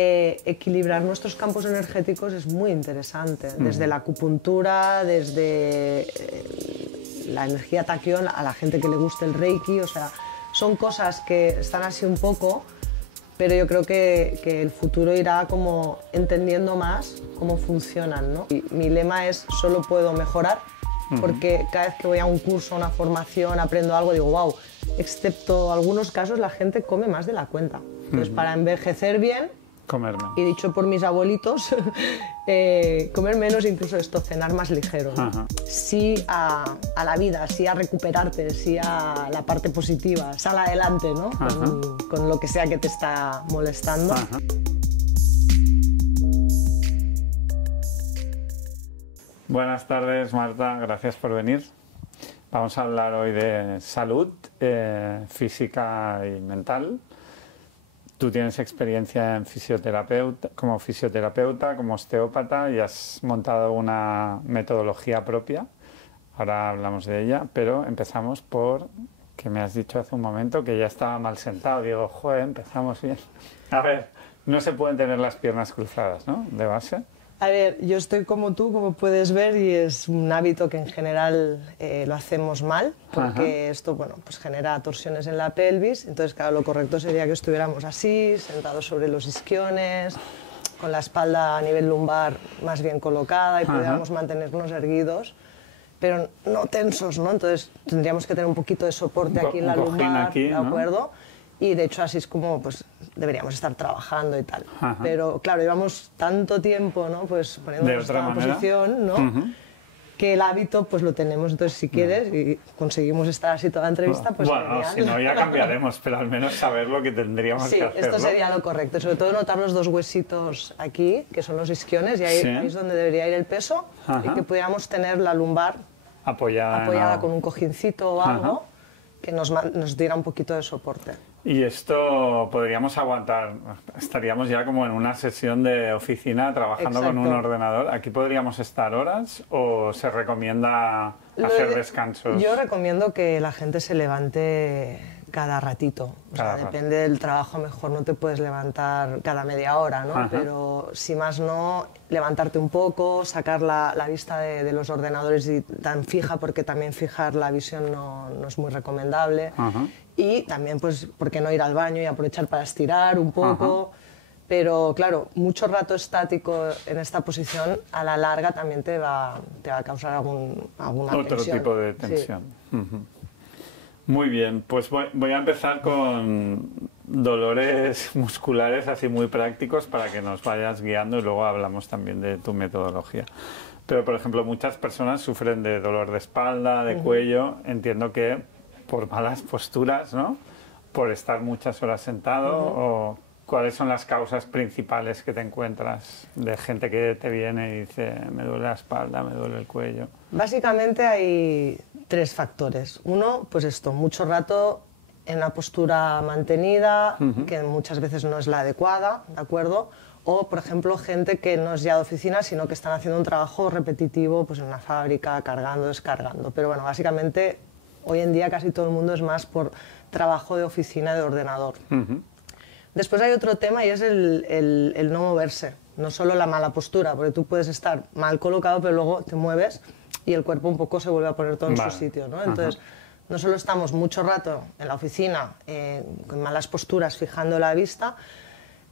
equilibrar nuestros campos energéticos es muy interesante, desde la acupuntura, desde la energía taquión, a la gente que le guste el reiki, o sea, son cosas que están así un poco, pero yo creo que el futuro irá como entendiendo más cómo funcionan, ¿no? Y mi lema es solo puedo mejorar, porque cada vez que voy a un curso, una formación, aprendo algo, digo, wow, excepto algunos casos la gente come más de la cuenta. Entonces, para envejecer bien, comer menos. Y dicho por mis abuelitos, comer menos, incluso esto, cenar más ligero, ¿no? Sí a la vida, sí a recuperarte, sí a la parte positiva, sal adelante, ¿no? Con lo que sea que te está molestando. Buenas tardes, Marta, gracias por venir. Vamos a hablar hoy de salud física y mental. Tú tienes experiencia en como fisioterapeuta, como osteópata y has montado una metodología propia. Ahora hablamos de ella, pero empezamos por que me has dicho hace un momento que ya estaba mal sentado. Digo, joder, empezamos bien. A ver, no se pueden tener las piernas cruzadas, ¿no? De base. A ver, yo estoy como tú, como puedes ver, y es un hábito que en general lo hacemos mal, porque esto, bueno, pues genera torsiones en la pelvis. Entonces, claro, lo correcto sería que estuviéramos así, sentados sobre los isquiones, con la espalda a nivel lumbar más bien colocada y pudiéramos mantenernos erguidos, pero no tensos, ¿no? Entonces, tendríamos que tener un poquito de soporte aquí en la lumbar, aquí, ¿de acuerdo? Y de hecho así es como pues, deberíamos estar trabajando y tal. Pero claro, llevamos tanto tiempo, ¿no? Pues poniéndonos en esta posición, ¿no? Que el hábito pues lo tenemos. Entonces si quieres y conseguimos estar así toda la entrevista, pues bueno, genial. Si no ya cambiaremos, pero al menos saber lo que tendríamos que hacer. Sí, esto sería lo correcto. Sobre todo notar los dos huesitos aquí, que son los isquiones, y ahí es donde debería ir el peso, y que pudiéramos tener la lumbar apoyada con un cojincito o algo que nos diera un poquito de soporte. Y esto podríamos aguantar, estaríamos ya como en una sesión de oficina trabajando con un ordenador. ¿Aquí podríamos estar horas o se recomienda hacer descansos? Yo recomiendo que la gente se levante cada ratito. O sea, depende del trabajo, mejor no te puedes levantar cada media hora, ¿no? Pero si más no, levantarte un poco, sacar la vista de los ordenadores tan fija, porque también fijar la visión no es muy recomendable. Y también, pues, ¿por qué no ir al baño y aprovechar para estirar un poco? Pero, claro, mucho rato estático en esta posición, a la larga también te va a causar alguna tensión. Otro tipo de tensión. Muy bien, pues voy a empezar con dolores musculares así muy prácticos para que nos vayas guiando y luego hablamos también de tu metodología. Pero, por ejemplo, muchas personas sufren de dolor de espalda, de cuello. Entiendo que por malas posturas, ¿no? Por estar muchas horas sentado. O ¿cuáles son las causas principales que te encuentras de gente que te viene y dice me duele la espalda, me duele el cuello? Básicamente hay tres factores. Uno, pues esto, mucho rato en una postura mantenida, que muchas veces no es la adecuada, ¿de acuerdo? O, por ejemplo, gente que no es ya de oficina, sino que están haciendo un trabajo repetitivo pues en una fábrica, cargando, descargando. Pero bueno, básicamente hoy en día casi todo el mundo es más por trabajo de oficina, de ordenador. Después hay otro tema y es el no moverse. No solo la mala postura, porque tú puedes estar mal colocado, pero luego te mueves y el cuerpo un poco se vuelve a poner todo en su sitio, ¿no? Entonces, no solo estamos mucho rato en la oficina con malas posturas, fijando la vista,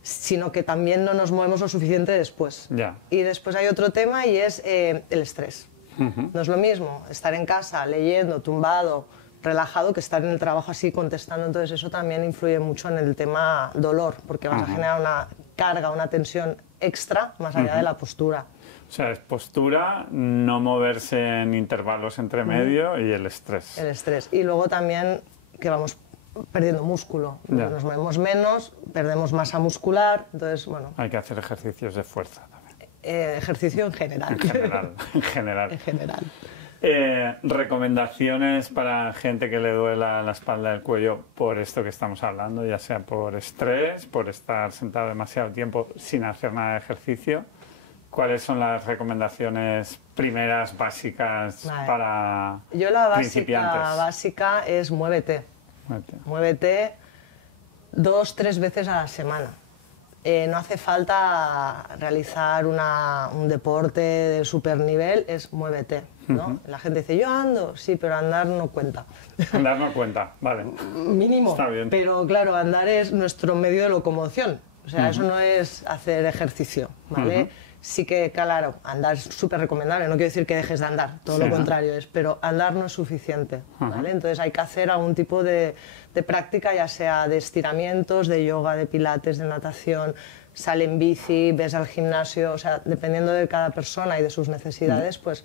sino que también no nos movemos lo suficiente después. Y después hay otro tema y es el estrés. No es lo mismo estar en casa leyendo, tumbado, relajado, que estar en el trabajo así contestando. Entonces eso también influye mucho en el tema dolor, porque vas a generar una carga, una tensión extra más allá de la postura. O sea, es postura, no moverse en intervalos entre medio y el estrés. El estrés. Y luego también que vamos perdiendo músculo. Nos movemos menos, perdemos masa muscular, entonces, bueno... Hay que hacer ejercicios de fuerza también. Ejercicio en general. En general. En general. Recomendaciones para gente que le duela la espalda y el cuello por esto que estamos hablando, ya sea por estrés, por estar sentado demasiado tiempo sin hacer nada de ejercicio. ¿Cuáles son las recomendaciones primeras básicas para principiantes? Yo la básica es muévete. Muévete 2-3 veces a la semana. no hace falta realizar un deporte de super nivel, es muévete, ¿no? La gente dice, yo ando, sí, pero andar no cuenta. Andar no cuenta, vale. Mínimo, Está bien. pero claro, andar es nuestro medio de locomoción, o sea, eso no es hacer ejercicio, ¿vale? Sí que, claro, andar es súper recomendable, no quiero decir que dejes de andar, todo lo contrario es, pero andar no es suficiente, ¿vale? Entonces hay que hacer algún tipo de práctica, ya sea de estiramientos, de yoga, de pilates, de natación, sal en bici, ves al gimnasio, o sea, dependiendo de cada persona y de sus necesidades, pues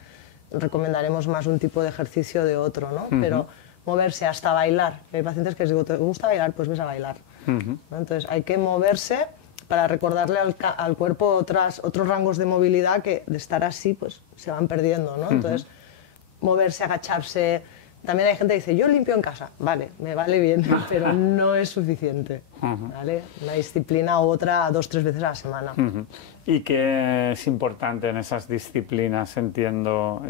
recomendaremos más un tipo de ejercicio de otro, ¿no? Pero moverse hasta bailar, hay pacientes que les digo, ¿te gusta bailar? Pues ves a bailar, ¿no? Entonces hay que moverse para recordarle al cuerpo otros rangos de movilidad que de estar así pues se van perdiendo, ¿no? Entonces, moverse, agacharse. También hay gente que dice, yo limpio en casa, vale, me vale bien, pero no es suficiente, ¿vale? Una disciplina u otra 2 o 3 veces a la semana. ¿Y qué es importante en esas disciplinas? Entiendo,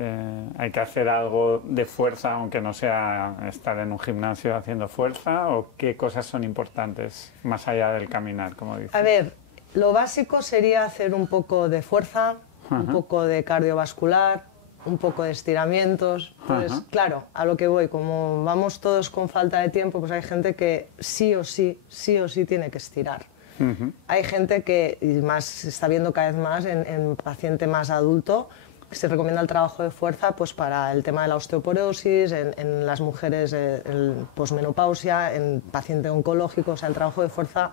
¿hay que hacer algo de fuerza, aunque no sea estar en un gimnasio haciendo fuerza? ¿O qué cosas son importantes, más allá del caminar, como dices? A ver, lo básico sería hacer un poco de fuerza, un poco de cardiovascular, un poco de estiramientos. Entonces, claro, a lo que voy, como vamos todos con falta de tiempo, pues hay gente que sí o sí tiene que estirar. Hay gente que, y más se está viendo cada vez más en paciente más adulto, que se recomienda el trabajo de fuerza pues para el tema de la osteoporosis, en las mujeres posmenopausia, en paciente oncológico, o sea, el trabajo de fuerza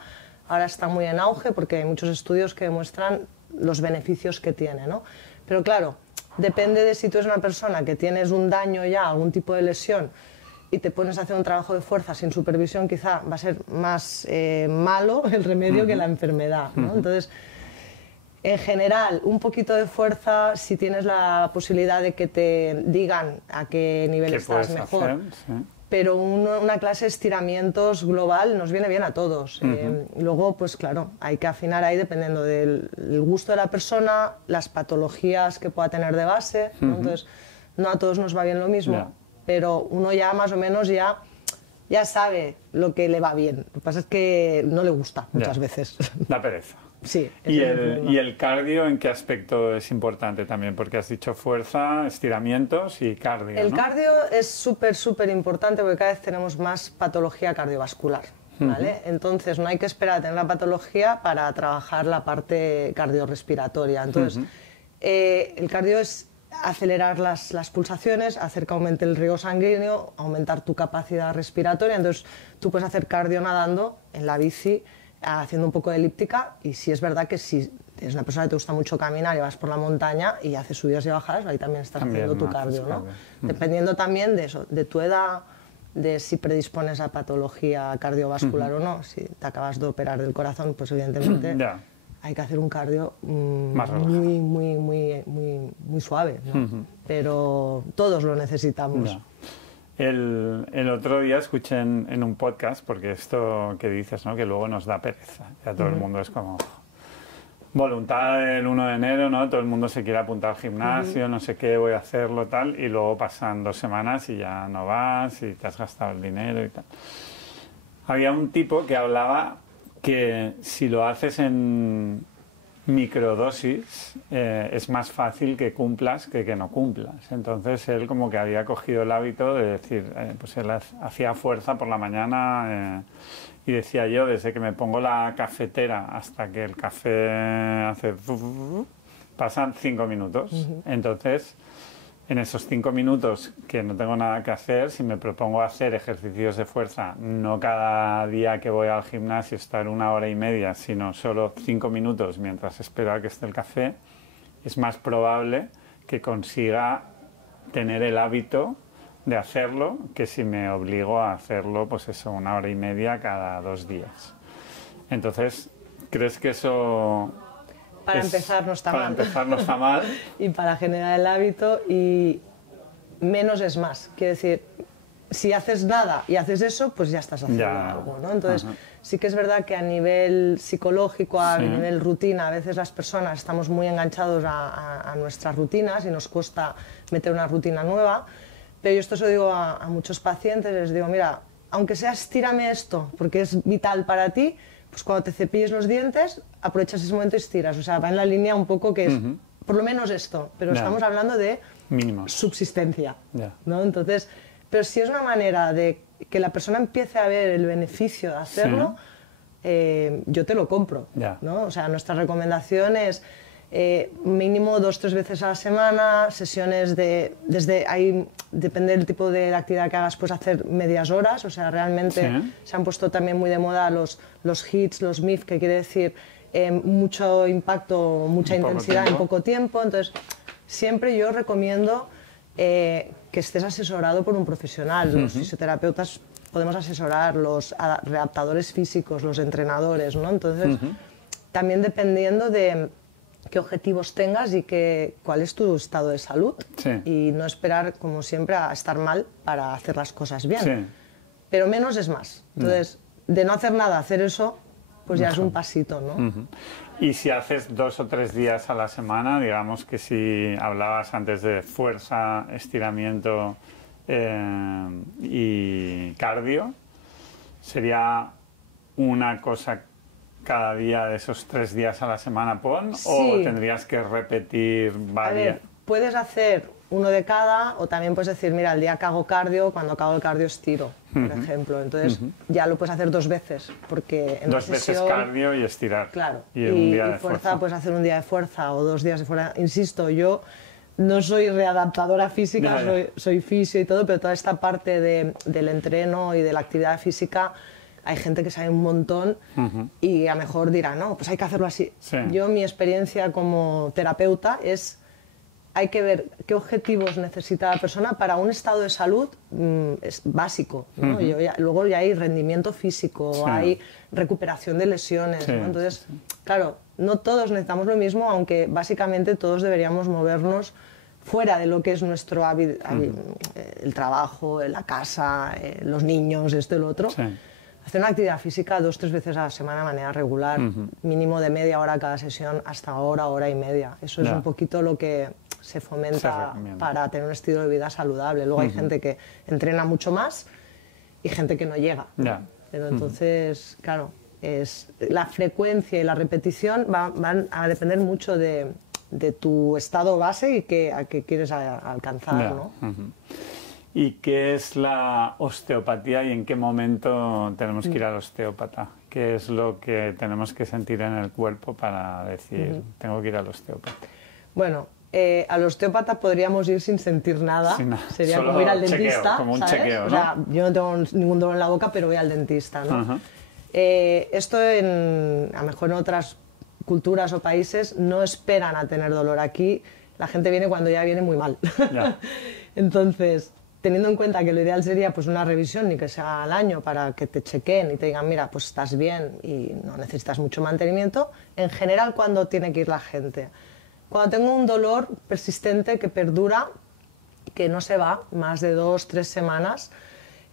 ahora está muy en auge porque hay muchos estudios que demuestran los beneficios que tiene, ¿no? Pero claro, depende de si tú eres una persona que tienes un daño ya, algún tipo de lesión, y te pones a hacer un trabajo de fuerza sin supervisión, quizá va a ser más malo el remedio que la enfermedad, ¿no? Entonces, en general, un poquito de fuerza, si tienes la posibilidad de que te digan a qué nivel estás mejor. Hacer, sí. Pero una clase de estiramientos global nos viene bien a todos. Luego, pues claro, hay que afinar ahí dependiendo del gusto de la persona, las patologías que pueda tener de base, ¿no? Entonces, no a todos nos va bien lo mismo, pero uno ya más o menos ya sabe lo que le va bien. Lo que pasa es que no le gusta muchas veces. Da pereza. Sí. ¿Y el cardio en qué aspecto es importante también? Porque has dicho fuerza, estiramientos y cardio, El ¿no? cardio es súper importante porque cada vez tenemos más patología cardiovascular, ¿vale? Entonces no hay que esperar a tener la patología para trabajar la parte cardiorrespiratoria. Entonces, el cardio es acelerar las pulsaciones, hacer que aumente el riego sanguíneo, aumentar tu capacidad respiratoria. Entonces tú puedes hacer cardio nadando, en la bici, haciendo un poco de elíptica, y sí es verdad que si eres una persona que te gusta mucho caminar y vas por la montaña y haces subidas y bajadas, ahí también estás haciendo tu cardio, ¿no? Dependiendo también de eso, de tu edad, de si predispones a patología cardiovascular o no. Si te acabas de operar del corazón, pues evidentemente hay que hacer un cardio muy suave, ¿no? Pero todos lo necesitamos. El otro día escuché en un podcast, porque esto que dices, ¿no? Que luego nos da pereza. Ya todo el mundo es como voluntad del 1 de enero, ¿no? Todo el mundo se quiere apuntar al gimnasio, no sé qué, voy a hacerlo, tal, y luego pasan 2 semanas y ya no vas y te has gastado el dinero y tal. Había un tipo que hablaba que si lo haces en microdosis es más fácil que cumplas que no cumplas. Entonces él como que había cogido el hábito de decir, pues él hacía fuerza por la mañana y decía yo, desde que me pongo la cafetera hasta que el café hace pasan 5 minutos. Entonces, en esos 5 minutos que no tengo nada que hacer, si me propongo hacer ejercicios de fuerza, no cada día que voy al gimnasio estar 1 hora y media, sino solo 5 minutos mientras espero a que esté el café, es más probable que consiga tener el hábito de hacerlo que si me obligo a hacerlo, pues eso, 1 hora y media cada 2 días. Entonces, ¿crees que eso... Para empezar no está mal. Para empezar no está mal. Y para generar el hábito, y menos es más. Quiero decir, si haces nada y haces eso, pues ya estás haciendo algo, ¿no? Entonces, sí que es verdad que a nivel psicológico, a nivel rutina, a veces las personas estamos muy enganchados a nuestras rutinas y nos cuesta meter una rutina nueva. Pero yo esto se lo digo a muchos pacientes, les digo, mira, aunque sea estírame esto, porque es vital para ti, pues cuando te cepilles los dientes, aprovechas ese momento y estiras. O sea, va en la línea un poco que es, por lo menos esto, pero estamos hablando de mínimos, subsistencia, ¿no? Entonces, pero si es una manera de que la persona empiece a ver el beneficio de hacerlo, yo te lo compro, ¿no? O sea, nuestra recomendación es mínimo 2-3 veces a la semana, sesiones desde ahí, depende del tipo de actividad que hagas, puedes hacer medias horas, o sea, realmente se han puesto también muy de moda los HIIT, los MIF, que quiere decir mucho impacto, mucha intensidad en poco tiempo. Entonces, siempre yo recomiendo que estés asesorado por un profesional. Los fisioterapeutas podemos asesorar, los readaptadores físicos, los entrenadores, ¿no? Entonces, también dependiendo de qué objetivos tengas y cuál es tu estado de salud, y no esperar, como siempre, a estar mal para hacer las cosas bien. Pero menos es más. Entonces, de no hacer nada, hacer eso, pues ya es un pasito, ¿no? Y si haces 2 o 3 días a la semana, digamos que si hablabas antes de fuerza, estiramiento y cardio, sería una cosa cada día de esos 3 días a la semana o tendrías que repetir varias. A ver, puedes hacer uno de cada, o también puedes decir, mira, el día que hago cardio, cuando acabo el cardio estiro, por ejemplo. Entonces ya lo puedes hacer 2 veces, porque en 2 veces cardio y estirar. Claro, y un día de fuerza, puedes hacer un día de fuerza o 2 días de fuerza. Insisto, yo no soy readaptadora física, soy fisio y todo, pero toda esta parte del entreno y de la actividad física, hay gente que sabe un montón y a lo mejor dirá, no, pues hay que hacerlo así. Yo, mi experiencia como terapeuta es, hay que ver qué objetivos necesita la persona para un estado de salud es básico, ¿no? Luego ya hay rendimiento físico, hay recuperación de lesiones, ¿no? Entonces, claro, no todos necesitamos lo mismo, aunque básicamente todos deberíamos movernos fuera de lo que es nuestro el trabajo, la casa, los niños, esto y lo otro. Hacer una actividad física 2-3 veces a la semana de manera regular, mínimo de media hora cada sesión hasta hora y media. Eso es un poquito lo que se fomenta para tener un estilo de vida saludable. Luego hay gente que entrena mucho más y gente que no llega. Pero entonces, claro, la frecuencia y la repetición van a depender mucho de tu estado base y a qué quieres alcanzar, ¿no? ¿Y qué es la osteopatía y en qué momento tenemos que ir al osteópata? ¿Qué es lo que tenemos que sentir en el cuerpo para decir, tengo que ir al osteópata? Bueno, al osteópata podríamos ir sin sentir nada. Sería solo como ir al dentista, como un ¿sabes? chequeo, ¿no? O sea, yo no tengo ningún dolor en la boca, pero voy al dentista, ¿no? Esto, a lo mejor en otras culturas o países, no esperan a tener dolor. Aquí la gente viene cuando ya viene muy mal. Entonces, teniendo en cuenta que lo ideal sería pues una revisión, ni que sea al año, para que te chequeen y te digan, mira, pues estás bien y no necesitas mucho mantenimiento, en general, ¿cuándo tiene que ir la gente? Cuando tengo un dolor persistente que perdura, que no se va, más de 2-3 semanas,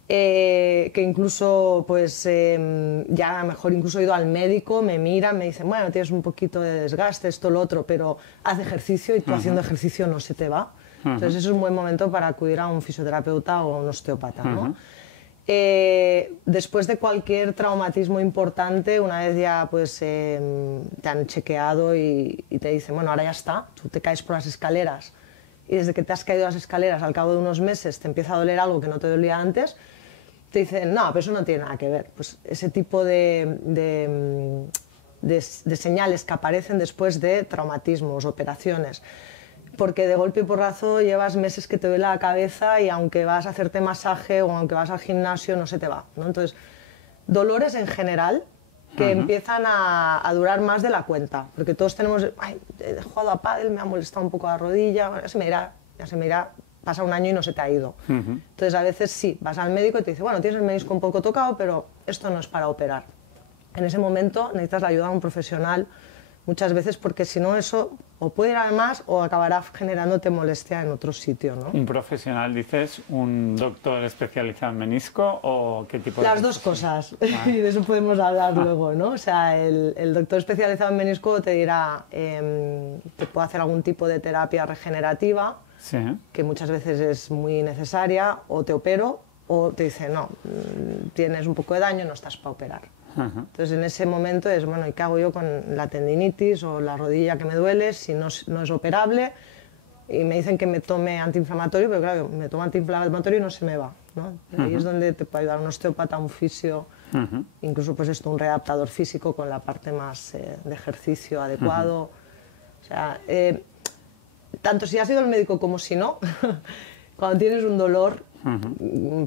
que incluso, pues, ya a lo mejor incluso he ido al médico, me miran, me dicen, bueno, tienes un poquito de desgaste, esto, lo otro, pero haz ejercicio y tú haciendo ejercicio no se te va. Entonces, eso es un buen momento para acudir a un fisioterapeuta o a un osteópata, ¿no? Después de cualquier traumatismo importante, una vez ya pues, te han chequeado y te dicen, bueno, ahora ya está, tú te caes por las escaleras y desde que te has caído las escaleras al cabo de unos meses te empieza a doler algo que no te dolía antes, te dicen, no, pero eso no tiene nada que ver. Pues ese tipo de señales que aparecen después de traumatismos, operaciones, porque de golpe y porrazo llevas meses que te duele la cabeza y aunque vas a hacerte masaje o aunque vas al gimnasio no se te va, ¿no? Entonces, dolores en general que empiezan a durar más de la cuenta, porque todos tenemos, ay, he jugado a pádel, me ha molestado un poco la rodilla, bueno, ya se me irá, pasa un año y no se te ha ido. Entonces, a veces sí, vas al médico y te dice, bueno, tienes el menisco un poco tocado, pero esto no es para operar. En ese momento necesitas la ayuda de un profesional, muchas veces, porque si no eso o puede ir a más o acabará generándote molestia en otro sitio, ¿no? ¿Un profesional, dices, un doctor especializado en menisco o qué tipo de...? Las dos cosas, y de eso podemos hablar luego, ¿no? O sea, el doctor especializado en menisco te dirá, te puede hacer algún tipo de terapia regenerativa, que muchas veces es muy necesaria, o te opero, o te dice, no, tienes un poco de daño, no estás para operar. Entonces en ese momento es, bueno, ¿y qué hago yo con la tendinitis o la rodilla que me duele si no es operable? Y me dicen que me tome antiinflamatorio, pero claro, me tomo antiinflamatorio y no se me va, ¿no? Ahí es donde te puede ayudar un osteópata, un fisio, incluso pues esto, un readaptador físico con la parte más de ejercicio adecuado. O sea, tanto si has ido al médico como si no, cuando tienes un dolor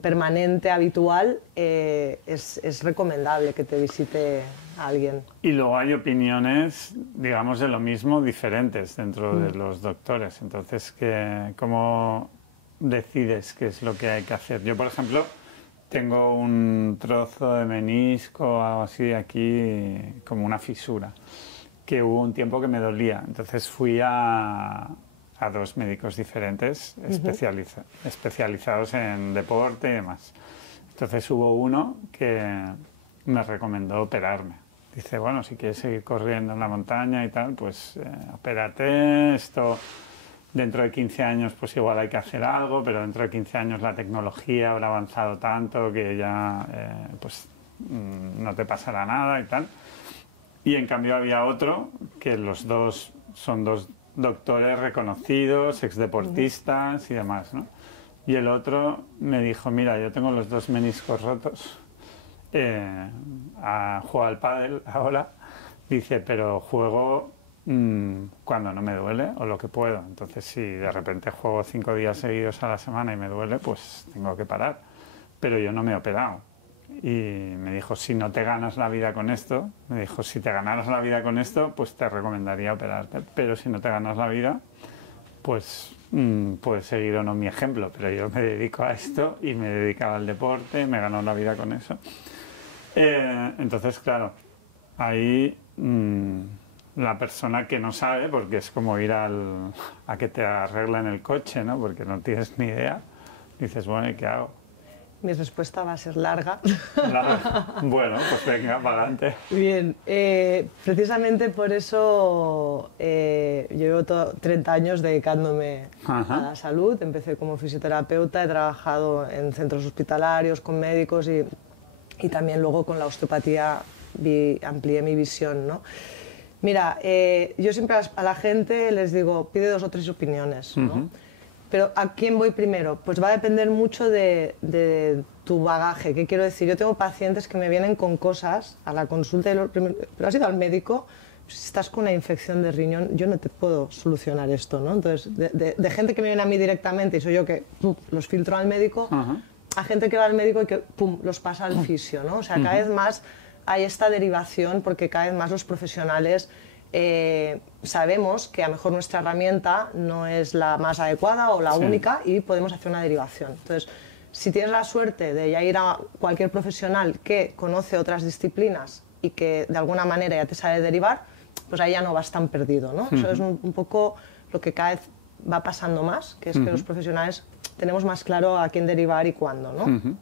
permanente, habitual, es recomendable que te visite alguien. Y luego hay opiniones, digamos, de lo mismo diferentes dentro de los doctores. Entonces, ¿cómo decides qué es lo que hay que hacer? Yo, por ejemplo, tengo un trozo de menisco o algo así aquí, como una fisura, que hubo un tiempo que me dolía. Entonces fui a 2 médicos diferentes especializados en deporte y demás. Entonces hubo uno que me recomendó operarme. Dice, bueno, si quieres seguir corriendo en la montaña y tal, pues opérate, esto dentro de 15 años pues igual hay que hacer algo, pero dentro de 15 años la tecnología habrá avanzado tanto que ya pues no te pasará nada y tal. Y en cambio había otro, que los dos son 2 doctores reconocidos, exdeportistas y demás, ¿no? Y el otro me dijo, mira, yo tengo los 2 meniscos rotos, juego al pádel ahora, dice, pero juego cuando no me duele o lo que puedo. Entonces, si de repente juego 5 días seguidos a la semana y me duele, pues tengo que parar. Pero yo no me he operado. Y me dijo, si no te ganas la vida con esto, me dijo, si te ganaras la vida con esto, pues te recomendaría operarte. Pero si no te ganas la vida, pues puedes seguir o no mi ejemplo. Pero yo me dedico a esto y me dedicaba al deporte, me ganó la vida con eso. Entonces, claro, ahí la persona que no sabe, porque es como ir a que te arreglen el coche, ¿no? Porque no tienes ni idea, dices, bueno, ¿y qué hago? Mi respuesta va a ser larga. Bueno, pues venga, para adelante. Bien, precisamente por eso llevo 30 años dedicándome a la salud. Empecé como fisioterapeuta, he trabajado en centros hospitalarios, con médicos y también luego con la osteopatía amplié mi visión, ¿no? Mira, yo siempre a la gente les digo, pide 2 o 3 opiniones, ¿no? Pero ¿a quién voy primero? Pues va a depender mucho de tu bagaje. ¿Qué quiero decir? Yo tengo pacientes que me vienen con cosas a la consulta, pero has ido al médico, pues si estás con una infección de riñón, yo no te puedo solucionar esto, ¿no? Entonces, de gente que me viene a mí directamente y soy yo que los filtro al médico, a gente que va al médico y que los pasa al fisio, ¿no? O sea, cada vez más hay esta derivación porque cada vez más los profesionales sabemos que a lo mejor nuestra herramienta no es la más adecuada o la única y podemos hacer una derivación. Entonces, si tienes la suerte de ya ir a cualquier profesional que conoce otras disciplinas y que de alguna manera ya te sabe derivar, pues ahí ya no vas tan perdido, ¿no? Eso es un poco lo que cada vez va pasando más, que es que los profesionales tenemos más claro a quién derivar y cuándo, ¿no?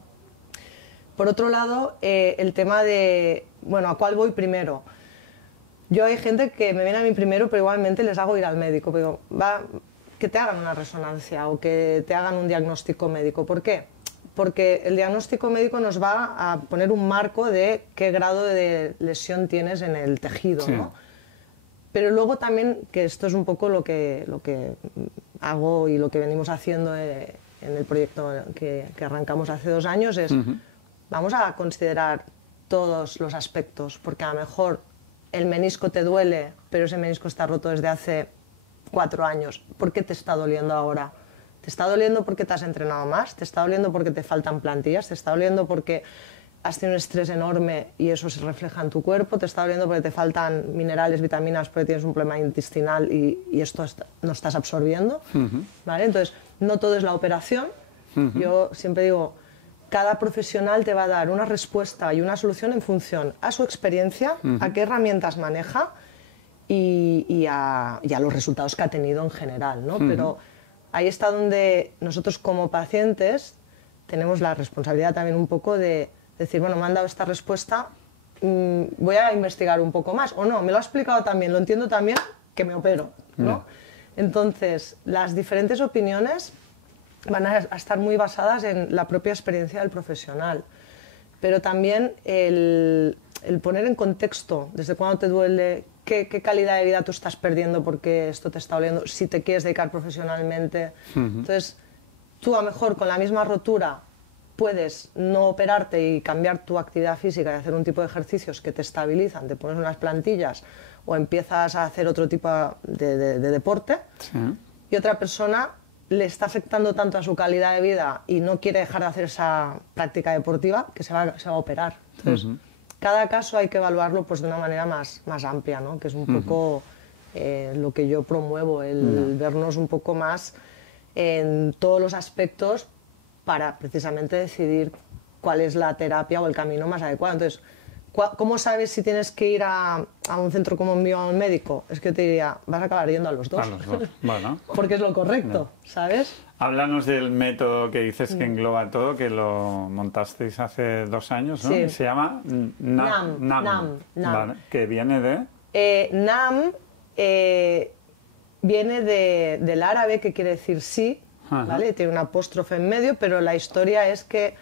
Por otro lado, el tema de, bueno, ¿a cuál voy primero? Yo hay gente que me viene a mí primero, pero igualmente les hago ir al médico. Pero que te hagan una resonancia o que te hagan un diagnóstico médico. ¿Por qué? Porque el diagnóstico médico nos va a poner un marco de qué grado de lesión tienes en el tejido, ¿no? Pero luego también, que esto es un poco lo que hago y lo que venimos haciendo en el proyecto que arrancamos hace 2 años, es vamos a considerar todos los aspectos, porque a lo mejor el menisco te duele, pero ese menisco está roto desde hace 4 años. ¿Por qué te está doliendo ahora? ¿Te está doliendo porque te has entrenado más? ¿Te está doliendo porque te faltan plantillas? ¿Te está doliendo porque has tenido un estrés enorme y eso se refleja en tu cuerpo? ¿Te está doliendo porque te faltan minerales, vitaminas, porque tienes un problema intestinal y esto no estás absorbiendo? ¿Vale? Entonces, no todo es la operación. Yo siempre digo, cada profesional te va a dar una respuesta y una solución en función a su experiencia, a qué herramientas maneja y a los resultados que ha tenido en general, ¿no? Pero ahí está donde nosotros como pacientes tenemos la responsabilidad también un poco de decir, bueno, me han dado esta respuesta, voy a investigar un poco más, o no, me lo ha explicado también, lo entiendo también, que me opero, ¿no? Entonces, las diferentes opiniones van a estar muy basadas en la propia experiencia del profesional. pero también el poner en contexto desde cuándo te duele, qué calidad de vida tú estás perdiendo porque esto te está doliendo, si te quieres dedicar profesionalmente. Entonces, tú a lo mejor con la misma rotura puedes no operarte y cambiar tu actividad física y hacer un tipo de ejercicios que te estabilizan, te pones unas plantillas o empiezas a hacer otro tipo de deporte, y otra persona le está afectando tanto a su calidad de vida y no quiere dejar de hacer esa práctica deportiva que se va a operar. Entonces, cada caso hay que evaluarlo pues, de una manera más amplia, ¿no? Que es un poco lo que yo promuevo, el vernos un poco más en todos los aspectos para precisamente decidir cuál es la terapia o el camino más adecuado. Entonces, ¿cómo sabes si tienes que ir a un centro como el mío, a un médico? Es que yo te diría, vas a acabar yendo a los dos. A los dos, bueno. Porque es lo correcto, ¿sabes? Háblanos del método que dices que engloba todo, que lo montasteis hace 2 años, ¿no? Sí. Se llama NAM. Vale, que viene de... NAM viene del árabe, que quiere decir sí, ¿vale? Tiene un apóstrofe en medio, pero la historia es que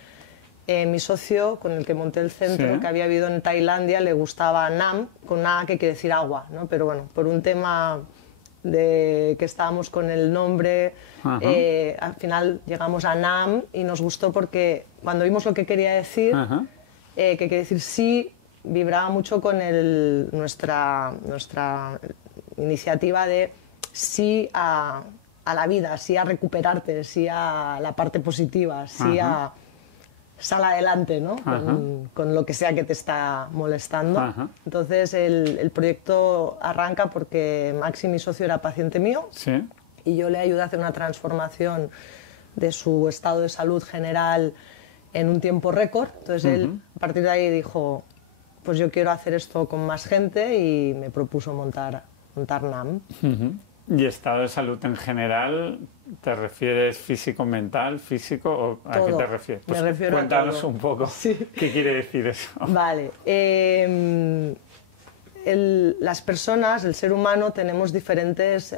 mi socio con el que monté el centro, que había vivido en Tailandia, le gustaba Nam, con Na, que quiere decir agua, ¿no? Pero bueno, por un tema de que estábamos con el nombre, al final llegamos a Nam y nos gustó porque cuando vimos lo que quería decir, que quiere decir sí, vibraba mucho con nuestra iniciativa de sí a la vida, sí a recuperarte, sí a la parte positiva, sí a sal adelante, ¿no? Con lo que sea que te está molestando. Entonces el proyecto arranca porque Maxi, mi socio, era paciente mío, y yo le ayudé a hacer una transformación de su estado de salud general en un tiempo récord. Entonces él, a partir de ahí, dijo, pues yo quiero hacer esto con más gente, y me propuso montar NAM. ¿Y estado de salud en general? ¿Te refieres físico-mental, físico o a qué te refieres? Pues me refiero cuéntanos a todo. un poco qué quiere decir eso. Vale. Las personas, el ser humano, tenemos diferentes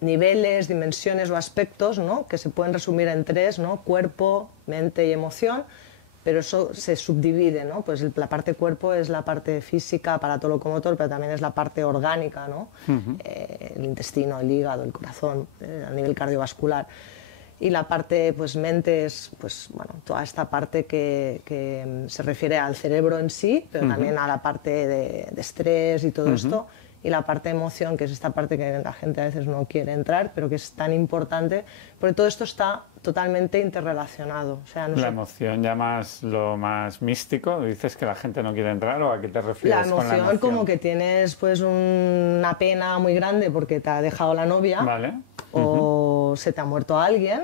niveles, dimensiones o aspectos, ¿no? Que se pueden resumir en 3, ¿no? Cuerpo, mente y emoción. Pero eso se subdivide, ¿no? Pues la parte cuerpo es la parte física, aparato locomotor, pero también es la parte orgánica, ¿no? El intestino, el hígado, el corazón, a nivel cardiovascular. Y la parte pues, mente es pues, bueno, toda esta parte que se refiere al cerebro en sí, pero también a la parte de estrés y todo esto. Y la parte de emoción, que es esta parte que la gente a veces no quiere entrar, pero que es tan importante, porque todo esto está totalmente interrelacionado. O sea, la emoción ya lo más místico, ¿dices que la gente no quiere entrar o a qué te refieres con la emoción? Como que tienes pues, una pena muy grande porque te ha dejado la novia, o se te ha muerto alguien,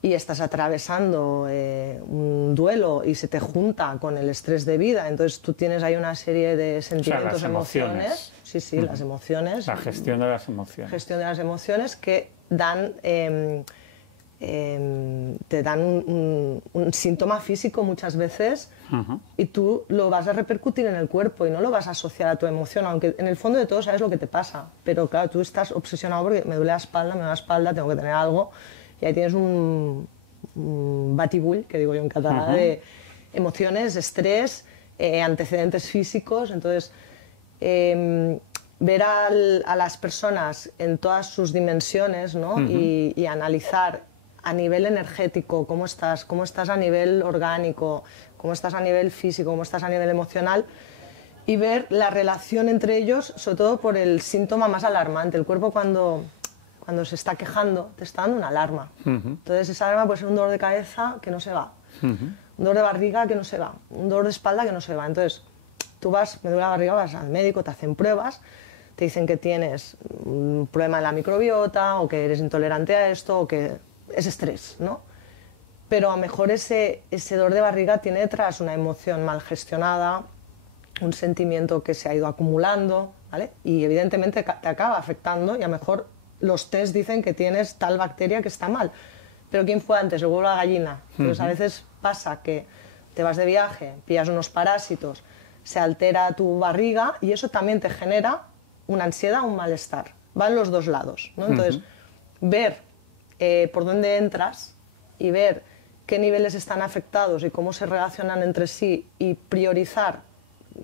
y estás atravesando un duelo y se te junta con el estrés de vida, entonces tú tienes ahí una serie de sentimientos, o sea, las emociones. Sí, las emociones. La gestión de las emociones. Gestión de las emociones que dan, te dan un síntoma físico muchas veces, y tú lo vas a repercutir en el cuerpo y no lo vas a asociar a tu emoción, aunque en el fondo de todo sabes lo que te pasa, pero claro, tú estás obsesionado porque me duele la espalda, tengo que tener algo. Y ahí tienes un batibull, que digo yo en catalán, de emociones, estrés, antecedentes físicos. Entonces, ver a las personas en todas sus dimensiones, ¿no? Y analizar a nivel energético cómo estás a nivel orgánico, cómo estás a nivel físico, cómo estás a nivel emocional, y ver la relación entre ellos, sobre todo por el síntoma más alarmante. El cuerpo cuando se está quejando, te está dando una alarma. Entonces esa alarma puede ser un dolor de cabeza que no se va, un dolor de barriga que no se va, un dolor de espalda que no se va. Entonces tú me duele la barriga, vas al médico, te hacen pruebas, te dicen que tienes un problema en la microbiota, o que eres intolerante a esto, o que es estrés, ¿no? Pero a lo mejor ese dolor de barriga tiene detrás una emoción mal gestionada, un sentimiento que se ha ido acumulando, ¿vale? Y evidentemente te acaba afectando, y a lo mejor los test dicen que tienes tal bacteria que está mal. Pero ¿quién fue antes, el huevo o la gallina? Entonces a veces pasa que te vas de viaje, pillas unos parásitos, se altera tu barriga, y eso también te genera una ansiedad, un malestar. Van los dos lados, ¿no? Entonces, ver por dónde entras y ver qué niveles están afectados y cómo se relacionan entre sí y priorizar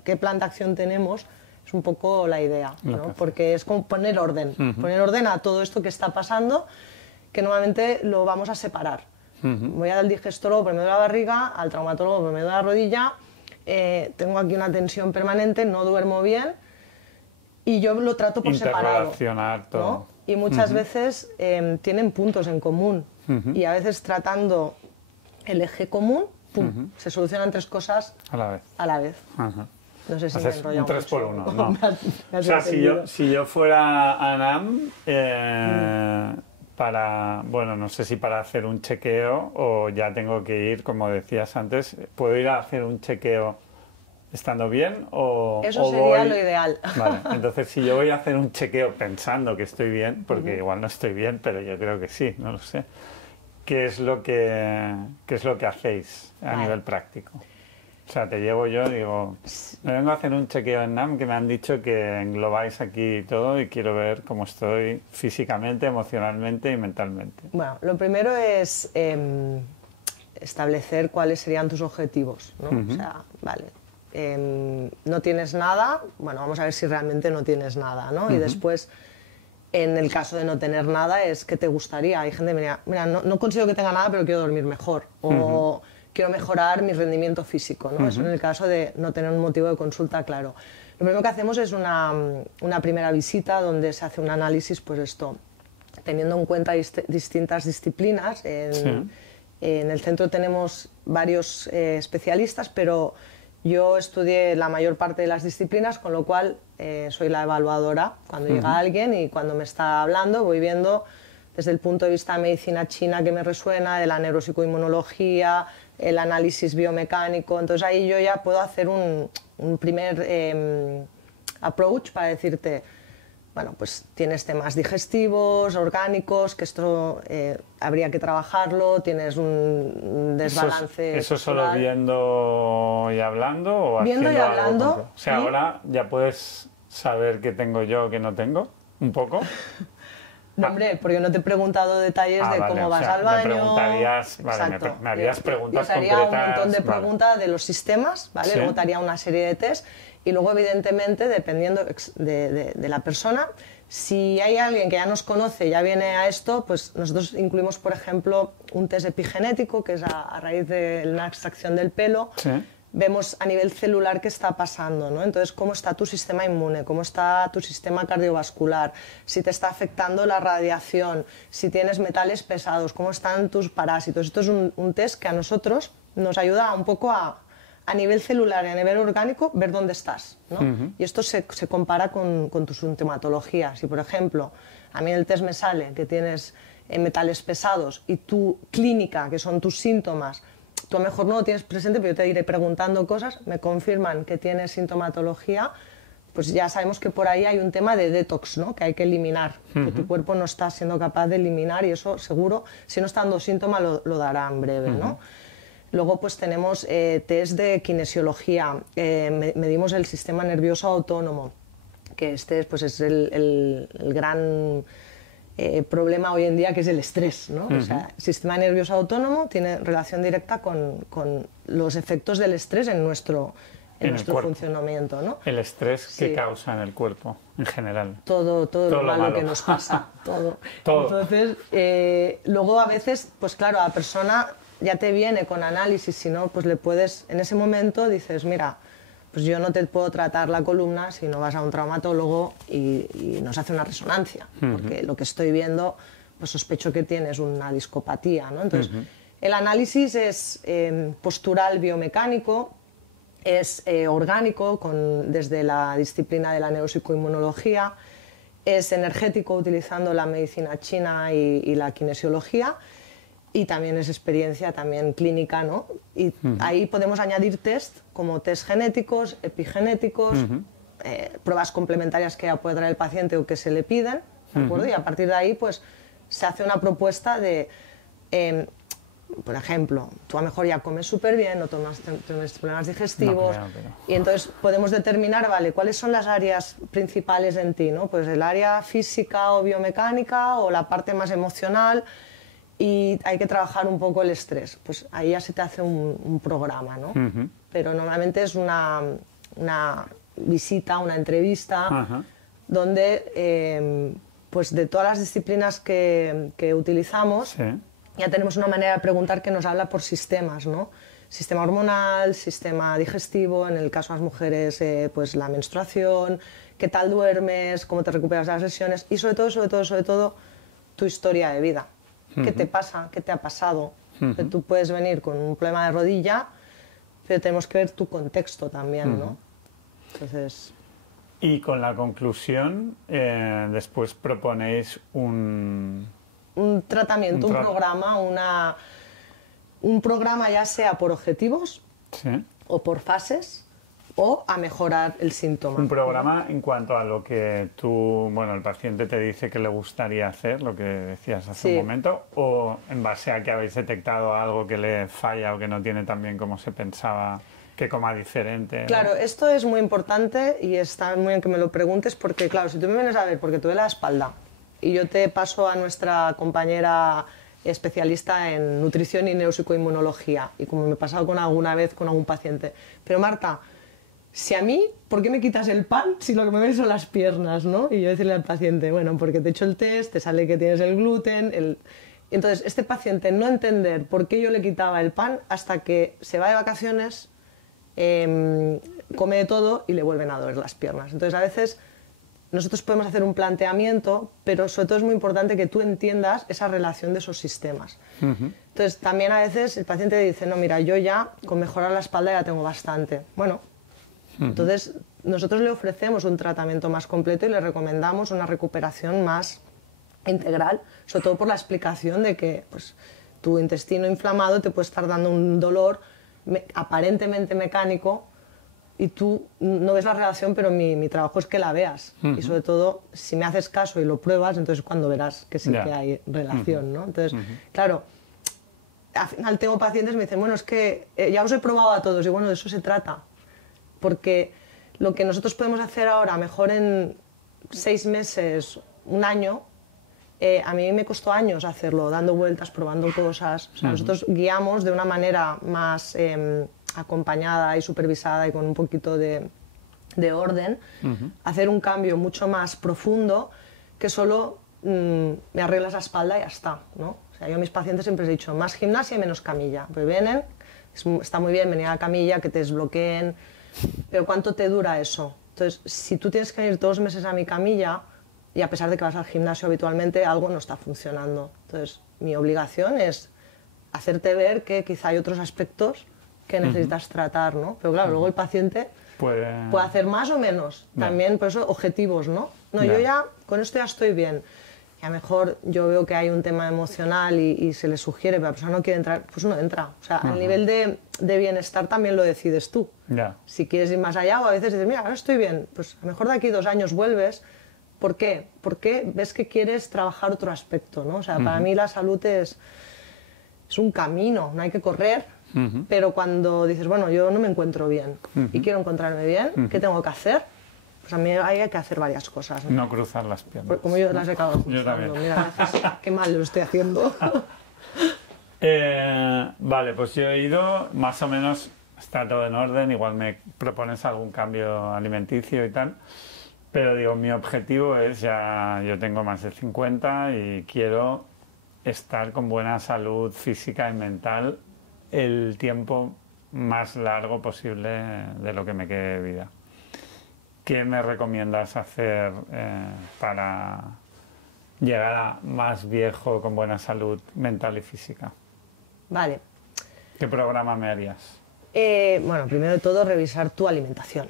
qué plan de acción tenemos, es un poco la idea, ¿no? Porque es como poner orden a todo esto que está pasando, que normalmente lo vamos a separar. Voy al digestólogo porque me duele la barriga, al traumatólogo porque me duele la rodilla, tengo aquí una tensión permanente, no duermo bien y yo lo trato por separado. Interrelacionar todo. ¿No? Y muchas veces tienen puntos en común y a veces tratando el eje común, ¡pum!, se solucionan 3 cosas a la vez. No sé si me he enrollado un 3 por 1, ¿no? Me has o sea, entendido. si yo fuera ANAM, bueno, no sé si para hacer un chequeo o ya tengo que ir, como decías antes, ¿puedo ir a hacer un chequeo estando bien o eso sería lo ideal? Vale, entonces si yo voy a hacer un chequeo pensando que estoy bien, porque igual no estoy bien, pero yo creo que sí, no lo sé, ¿qué es lo que hacéis a nivel práctico? O sea, te llevo yo, digo, me vengo a hacer un chequeo en NAM que me han dicho que englobáis aquí todo y quiero ver cómo estoy físicamente, emocionalmente y mentalmente. Bueno, lo primero es establecer cuáles serían tus objetivos, ¿no? O sea, vale, no tienes nada, bueno, vamos a ver si realmente no tienes nada, ¿no? Y después, en el caso de no tener nada, es qué te gustaría. Hay gente que me diría, mira, no consigo que tenga nada, pero quiero dormir mejor. O quiero mejorar mi rendimiento físico, ¿no? Eso en el caso de no tener un motivo de consulta claro. Lo primero que hacemos es una primera visita donde se hace un análisis, pues esto, teniendo en cuenta distintas disciplinas. En el centro tenemos varios especialistas, pero yo estudié la mayor parte de las disciplinas, con lo cual soy la evaluadora cuando llega alguien y cuando me está hablando voy viendo desde el punto de vista de medicina china que me resuena, de la neuropsicoinmunología, el análisis biomecánico. Entonces ahí yo ya puedo hacer un primer approach para decirte, bueno, pues tienes temas digestivos, orgánicos, que esto habría que trabajarlo, tienes un desbalance. ¿Eso solo viendo y hablando o viendo y hablando? Algo? O sea, ahora ya puedes saber qué tengo yo, qué no tengo, un poco. No, hombre, porque no te he preguntado detalles de cómo vas al baño. Me preguntarías, me harías preguntas concretas. Yo te haría un montón de preguntas de los sistemas, ¿vale? Luego te haría una serie de test y luego, evidentemente, dependiendo de la persona, si hay alguien que ya nos conoce, ya viene a esto, pues nosotros incluimos, por ejemplo, un test epigenético, que es a raíz de la extracción del pelo. Vemos a nivel celular qué está pasando, ¿no? Entonces, cómo está tu sistema inmune, cómo está tu sistema cardiovascular, si te está afectando la radiación, si tienes metales pesados, cómo están tus parásitos. Esto es un test que a nosotros nos ayuda un poco a nivel celular y a nivel orgánico ver dónde estás, ¿no? Y esto se compara con tu sintomatología. Si, por ejemplo, a mí en el test me sale que tienes metales pesados y tu clínica, que son tus síntomas, tú a lo mejor no lo tienes presente, pero yo te iré preguntando cosas, me confirman que tienes sintomatología, pues ya sabemos que por ahí hay un tema de detox, ¿no? Que hay que eliminar, que tu cuerpo no está siendo capaz de eliminar y eso seguro, si no está dando síntoma, lo dará en breve, ¿no? Luego pues tenemos test de kinesiología, medimos el sistema nervioso autónomo, que este pues, es el gran problema hoy en día, que es el estrés, ¿no? O sea, el sistema nervioso autónomo tiene relación directa con los efectos del estrés en nuestro funcionamiento, ¿no? El estrés que causa en el cuerpo, en general. Todo lo malo que nos pasa, todo. Entonces, luego a veces, pues claro, la persona ya te viene con análisis, si no, pues le puedes, en ese momento dices, mira, pues yo no te puedo tratar la columna si no vas a un traumatólogo y nos hace una resonancia, porque lo que estoy viendo, pues sospecho que tienes una discopatía, ¿no? Entonces, el análisis es postural biomecánico, es orgánico, desde la disciplina de la neuropsicoinmunología, es energético utilizando la medicina china y la kinesiología, y también es experiencia también clínica, ¿no? Y ahí podemos añadir test como test genéticos, epigenéticos, pruebas complementarias que ya puede traer el paciente o que se le piden, ¿de acuerdo? Y a partir de ahí pues se hace una propuesta de, por ejemplo, tú a lo mejor ya comes súper bien, no tienes problemas digestivos, y entonces podemos determinar, vale, cuáles son las áreas principales en ti, ¿no? Pues el área física o biomecánica o la parte más emocional. y hay que trabajar un poco el estrés. Pues ahí ya se te hace un programa, ¿no? Pero normalmente es una visita, una entrevista, donde pues de todas las disciplinas que utilizamos, ya tenemos una manera de preguntar que nos habla por sistemas, ¿no? Sistema hormonal, sistema digestivo, en el caso de las mujeres, pues la menstruación, qué tal duermes, cómo te recuperas de las lesiones y sobre todo, tu historia de vida. ¿Qué te pasa? ¿Qué te ha pasado? Que tú puedes venir con un problema de rodilla, pero tenemos que ver tu contexto también, ¿no? Entonces... Y con la conclusión, después proponéis un tratamiento, un programa, un programa ya sea por objetivos o por fases o a mejorar el síntoma. Un programa en cuanto a lo que tú, bueno, el paciente te dice que le gustaría hacer, lo que decías hace un momento, o en base a que habéis detectado algo que le falla o que no tiene tan bien como se pensaba, que coma diferente. Claro, esto es muy importante y está muy bien que me lo preguntes porque, claro, si tú me vienes a ver porque te duele la espalda y yo te paso a nuestra compañera especialista en nutrición y neuropsicoinmunología, y como me he pasado alguna vez con algún paciente, pero Marta, si a mí, ¿por qué me quitas el pan si lo que me ven son las piernas, ¿no? Y yo decirle al paciente, bueno, porque te he hecho el test, te sale que tienes el gluten, Entonces, este paciente no entender por qué yo le quitaba el pan hasta que se va de vacaciones, come de todo y le vuelven a doler las piernas. Entonces, a veces nosotros podemos hacer un planteamiento, pero sobre todo es muy importante que tú entiendas esa relación de esos sistemas. Entonces, también a veces el paciente dice, no, mira, yo ya con mejorar la espalda ya tengo bastante. Bueno, entonces nosotros le ofrecemos un tratamiento más completo y le recomendamos una recuperación más integral, sobre todo por la explicación de que pues, tu intestino inflamado te puede estar dando un dolor aparentemente mecánico y tú no ves la relación, pero mi trabajo es que la veas. Y sobre todo, si me haces caso y lo pruebas, entonces cuando verás que sí que hay relación, ¿no? Entonces, claro, al final tengo pacientes que me dicen, bueno, es que ya os he probado a todos, y bueno, de eso se trata. Porque lo que nosotros podemos hacer ahora, mejor en 6 meses, un año, a mí me costó años hacerlo, dando vueltas, probando cosas. O sea, nosotros guiamos de una manera más acompañada y supervisada y con un poquito de orden, hacer un cambio mucho más profundo que solo me arreglas la espalda y ya está, ¿no? O sea, yo a mis pacientes siempre les he dicho, más gimnasia y menos camilla. Pues vienen, está muy bien venir a la camilla, que te desbloqueen, pero ¿cuánto te dura eso? Entonces, si tú tienes que venir 2 meses a mi camilla, y a pesar de que vas al gimnasio habitualmente, algo no está funcionando. Entonces, mi obligación es hacerte ver que quizá hay otros aspectos que necesitas tratar, ¿no? Pero claro, luego el paciente puede hacer más o menos. También, por eso, objetivos, ¿no? No, yo ya, con esto ya estoy bien. Y a lo mejor yo veo que hay un tema emocional y se le sugiere, pero la persona no quiere entrar, pues no entra. O sea, el nivel de bienestar también lo decides tú. Si quieres ir más allá o a veces dices, mira, ahora estoy bien, pues a lo mejor de aquí 2 años vuelves. ¿Por qué? Porque ves que quieres trabajar otro aspecto, ¿no? O sea, para mí la salud es un camino, no hay que correr, pero cuando dices, bueno, yo no me encuentro bien y quiero encontrarme bien, ¿qué tengo que hacer? Pues a mí hay que hacer varias cosas. No cruzar las piernas. Como yo las he acabado cruzando. Mira, a veces, qué mal lo estoy haciendo. Vale, pues yo he ido, más o menos está todo en orden, igual me propones algún cambio alimenticio y tal. Pero digo, mi objetivo es, ya yo tengo más de 50 y quiero estar con buena salud física y mental el tiempo más largo posible de lo que me quede de vida. ¿Qué me recomiendas hacer para llegar a más viejo con buena salud mental y física? Vale. ¿Qué programa me harías? Bueno, primero de todo, revisar tu alimentación.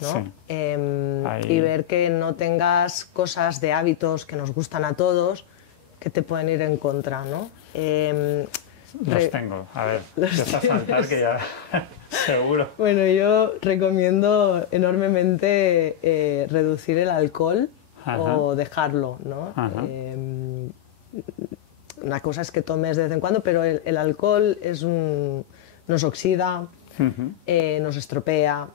¿No? Sí. Y ver que no tengas cosas de hábitos que nos gustan a todos que te pueden ir en contra, ¿no? Los tengo, a ver, empieza a saltar que ya seguro. Bueno, yo recomiendo enormemente reducir el alcohol o dejarlo, ¿no? Una cosa es que tomes de vez en cuando, pero el alcohol nos oxida, nos estropea.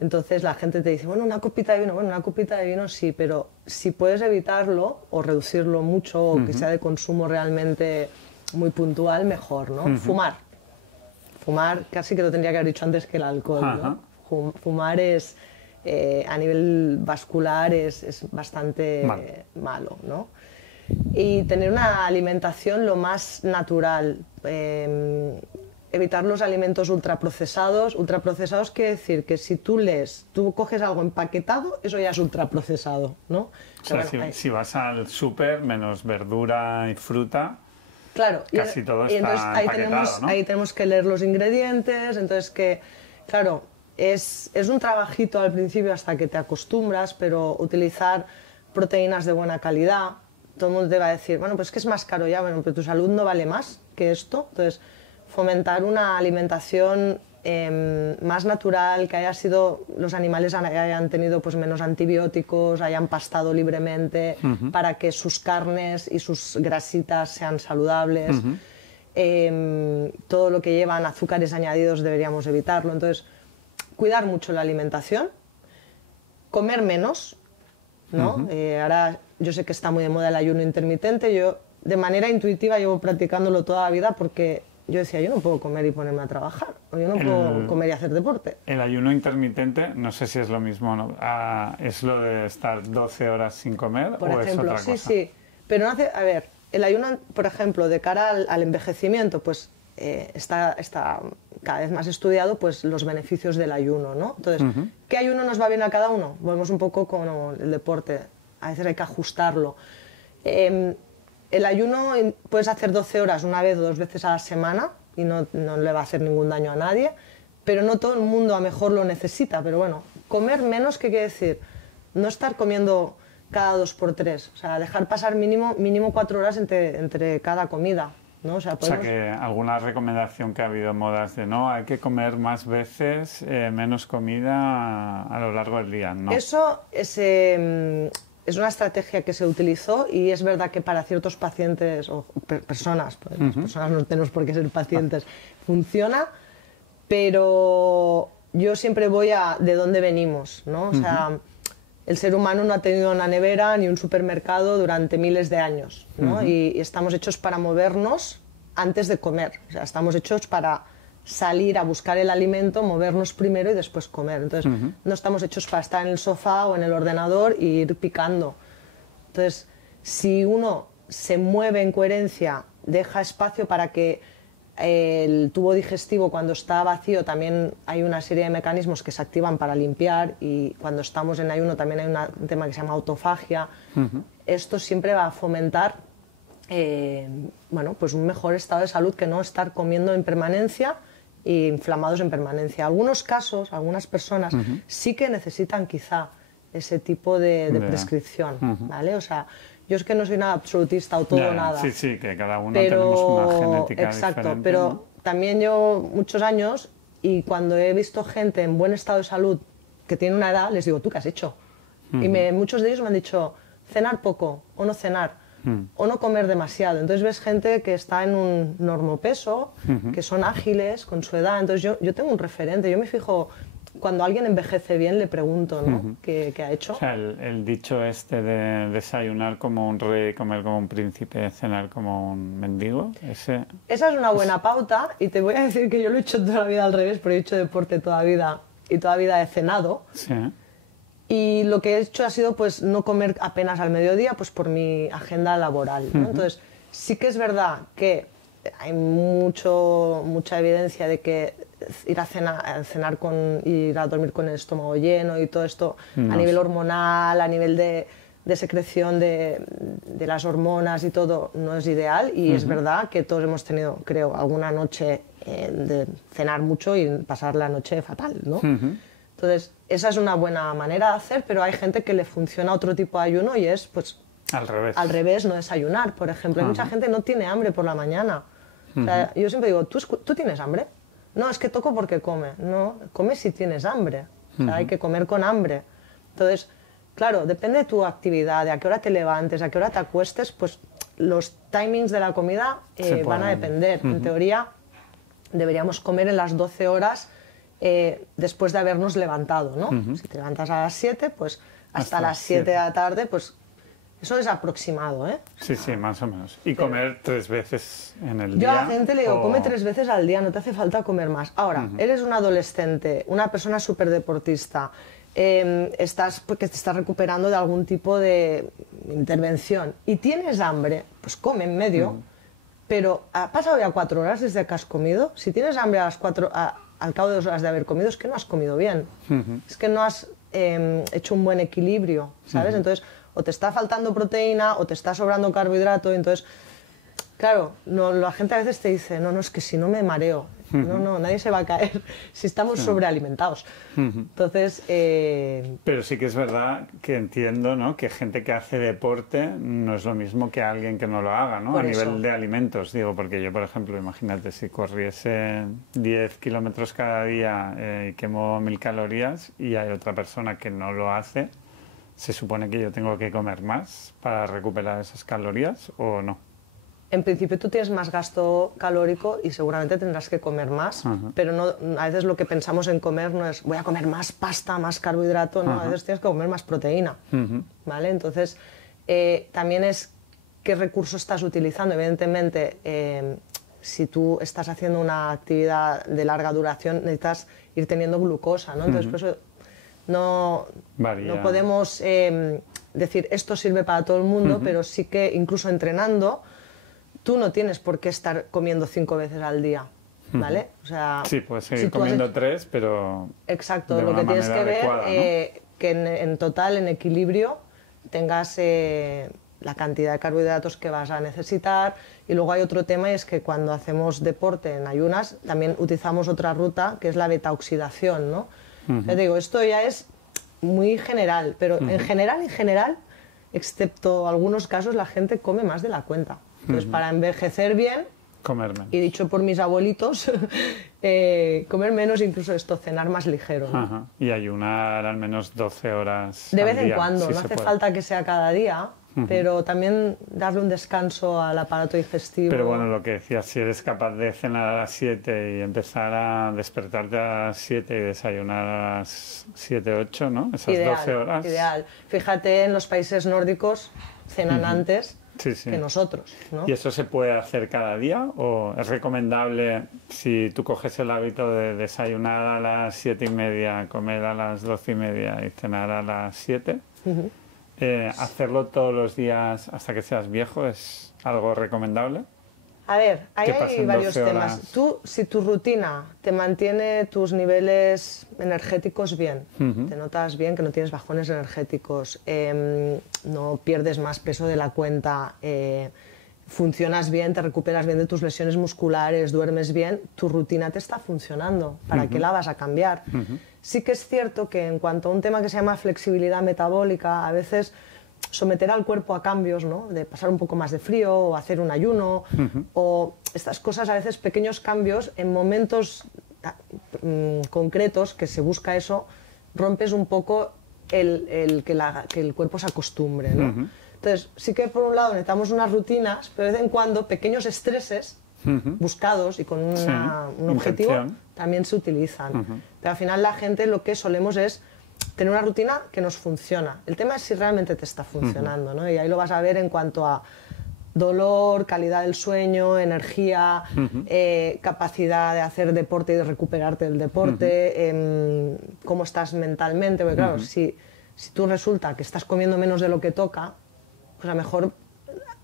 Entonces la gente te dice, bueno, una copita de vino, bueno, una copita de vino sí, pero si puedes evitarlo o reducirlo mucho o que sea de consumo realmente muy puntual, mejor, ¿no? Fumar. Fumar casi que lo tendría que haber dicho antes que el alcohol, ¿no? Fumar es, a nivel vascular es bastante malo, ¿no? Y tener una alimentación lo más natural. Evitar los alimentos ultraprocesados. Ultraprocesados quiere decir que si tú coges algo empaquetado, eso ya es ultraprocesado, ¿no? O sea, bueno, si vas al súper, menos verdura y fruta, claro, casi todo está empaquetado, ¿no? Ahí tenemos que leer los ingredientes, entonces claro, es un trabajito al principio hasta que te acostumbras, pero utilizar proteínas de buena calidad, todo el mundo te va a decir, bueno, pues que es más caro ya, bueno, pero tu salud no vale más que esto, entonces fomentar una alimentación más natural, que los animales hayan tenido pues, menos antibióticos, hayan pastado libremente, para que sus carnes y sus grasitas sean saludables. Todo lo que llevan azúcares añadidos deberíamos evitarlo. Entonces, cuidar mucho la alimentación, comer menos, ¿no? Ahora yo sé que está muy de moda el ayuno intermitente, yo de manera intuitiva llevo practicándolo toda la vida porque yo decía, yo no puedo comer y ponerme a trabajar, o yo no puedo comer y hacer deporte. El ayuno intermitente, no sé si es lo mismo, ¿no? ¿Es lo de estar 12 horas sin comer por o ejemplo, es otra cosa? Sí, pero no hace, a ver, el ayuno, por ejemplo, de cara al envejecimiento, pues está cada vez más estudiado pues, los beneficios del ayuno, ¿no? Entonces, ¿qué ayuno nos va bien a cada uno? Volvemos un poco con el deporte, a veces hay que ajustarlo. El ayuno puedes hacer 12 horas una vez o 2 veces a la semana y no le va a hacer ningún daño a nadie, pero no todo el mundo a lo mejor lo necesita. Pero bueno, comer menos, ¿qué quiere decir? No estar comiendo cada 2 por 3, o sea, dejar pasar mínimo 4 horas entre cada comida, ¿no? O sea, que alguna recomendación que ha habido en modas de no, hay que comer más veces, menos comida a lo largo del día, ¿no? Eso es una estrategia que se utilizó y es verdad que para ciertos pacientes o personas, pues, las personas no tenemos por qué ser pacientes, funciona, pero yo siempre voy de dónde venimos, ¿no? O sea, el ser humano no ha tenido una nevera ni un supermercado durante miles de años, ¿no? Y estamos hechos para movernos antes de comer, o sea, estamos hechos para salir a buscar el alimento, movernos primero y después comer. Entonces, no estamos hechos para estar en el sofá o en el ordenador e ir picando. Entonces, si uno se mueve en coherencia, deja espacio para que el tubo digestivo, cuando está vacío, también hay una serie de mecanismos que se activan para limpiar, y cuando estamos en ayuno también hay un tema que se llama autofagia. Esto siempre va a fomentar bueno, pues un mejor estado de salud que no estar comiendo en permanencia e inflamados en permanencia. Algunos casos, algunas personas sí que necesitan quizá ese tipo de prescripción, ¿vale? O sea, yo es que no soy nada absolutista o todo o nada. Sí, sí, que cada uno tenemos una genética diferente. Pero ¿no? también llevo muchos años y cuando he visto gente en buen estado de salud que tiene una edad, les digo, ¿tú qué has hecho? Y muchos de ellos me han dicho, cenar poco o no cenar. O no comer demasiado. Entonces ves gente que está en un normopeso, que son ágiles con su edad. Entonces yo tengo un referente, yo me fijo, cuando alguien envejece bien le pregunto, ¿no? ¿Qué ha hecho? O sea, el dicho este de desayunar como un rey, comer como un príncipe, cenar como un mendigo, esa es una buena pauta, y te voy a decir que yo lo he hecho toda la vida al revés, porque he hecho deporte toda la vida y toda la vida he cenado. Sí. Y lo que he hecho ha sido pues no comer apenas al mediodía, pues por mi agenda laboral, ¿no? Entonces, sí que es verdad que hay mucha evidencia de que ir a cenar ir a dormir con el estómago lleno y todo esto a nivel hormonal, a nivel de secreción de las hormonas y todo, no es ideal. Y es verdad que todos hemos tenido, creo, alguna noche de cenar mucho y pasar la noche fatal, ¿no? Entonces, esa es una buena manera de hacer, pero hay gente que le funciona otro tipo de ayuno y es, pues, al revés, no desayunar, por ejemplo. Hay mucha gente que no tiene hambre por la mañana. O sea, yo siempre digo, ¿tú tienes hambre? No, es que toco porque come. No, come si tienes hambre. O sea, hay que comer con hambre. Entonces, claro, depende de tu actividad, de a qué hora te levantes, a qué hora te acuestes, pues los timings de la comida van a depender. En teoría, deberíamos comer en las 12 horas después de habernos levantado, ¿no? Si te levantas a las 7, pues hasta las 7 de la tarde, pues Eso es aproximado, ¿eh? Sí, sí, más o menos. ¿Y comer 3 veces en el Yo día? a la gente le digo, come 3 veces al día, no te hace falta comer más. Ahora, eres un adolescente, una persona súper deportista, estás porque te estás recuperando de algún tipo de intervención y tienes hambre, pues come en medio, pero ha pasado ya 4 horas desde que has comido. Si tienes hambre a las 4, al cabo de 2 horas de haber comido, es que no has comido bien, es que no has hecho un buen equilibrio, ¿sabes? Entonces, o te está faltando proteína o te está sobrando carbohidrato, entonces, claro, no, la gente a veces te dice, no, es que si no me mareo, no, nadie se va a caer si estamos sobrealimentados. Entonces... Pero sí que es verdad que entiendo, ¿no?, que gente que hace deporte no es lo mismo que alguien que no lo haga, ¿no? A nivel de alimentos, digo, porque yo, por ejemplo, imagínate, si corriese 10 kilómetros cada día y quemo 1000 calorías y hay otra persona que no lo hace, ¿se supone que yo tengo que comer más para recuperar esas calorías o no? En principio tú tienes más gasto calórico y seguramente tendrás que comer más, pero no, a veces lo que pensamos en comer no es voy a comer más pasta, más carbohidrato, no, a veces tienes que comer más proteína, ¿vale? Entonces, también es qué recurso estás utilizando. Evidentemente, si tú estás haciendo una actividad de larga duración, necesitas ir teniendo glucosa, ¿no? Entonces, por eso no podemos decir esto sirve para todo el mundo, pero sí que incluso entrenando, tú no tienes por qué estar comiendo 5 veces al día, ¿vale? O sea, sí, puedes seguir comiendo 3, pero exacto, de lo que una tienes que manera ver adecuada, ¿no? que en total, en equilibrio, tengas la cantidad de carbohidratos que vas a necesitar. Y luego hay otro tema, y es que cuando hacemos deporte en ayunas, también utilizamos otra ruta, que es la beta-oxidación, ¿no? Ya te digo, esto ya es muy general, pero en general, excepto algunos casos, la gente come más de la cuenta. Entonces, para envejecer bien, comer menos. Y dicho por mis abuelitos, comer menos, incluso esto, cenar más ligero, ¿no? Y ayunar al menos 12 horas de al vez en día, cuando, si no se hace puede. falta que sea cada día, pero también darle un descanso al aparato digestivo. Pero bueno, lo que decías, si eres capaz de cenar a las 7 y empezar a despertarte a las 7 y desayunar a las 7, 8, ¿no? Esas Ideal, 12 horas. Ideal. Fíjate, en los países nórdicos cenan antes que nosotros, ¿no? ¿Y eso se puede hacer cada día o es recomendable, si tú coges el hábito de desayunar a las 7:30, comer a las 12:30 y cenar a las 7, hacerlo todos los días hasta que seas viejo es algo recomendable? A ver, ahí ¿Qué hay pasan varios 12 temas. horas? Tú, si tu rutina te mantiene tus niveles energéticos bien, te notas bien, que no tienes bajones energéticos, no pierdes más peso de la cuenta, funcionas bien, te recuperas bien de tus lesiones musculares, duermes bien, tu rutina te está funcionando. ¿Para qué la vas a cambiar? Sí que es cierto que en cuanto a un tema que se llama flexibilidad metabólica, a veces someter al cuerpo a cambios, ¿no? De pasar un poco más de frío o hacer un ayuno o estas cosas, a veces pequeños cambios en momentos concretos que se busca eso, rompes un poco que el cuerpo se acostumbre, ¿no? Entonces, sí que por un lado necesitamos unas rutinas, pero de vez en cuando pequeños estreses buscados y con un objetivo también se utilizan. Pero al final la gente lo que solemos es tener una rutina que nos funciona. El tema es si realmente te está funcionando, ¿no? Y ahí lo vas a ver en cuanto a dolor, calidad del sueño, energía, capacidad de hacer deporte y de recuperarte del deporte, cómo estás mentalmente. Porque claro, si tú resulta que estás comiendo menos de lo que toca, pues a lo mejor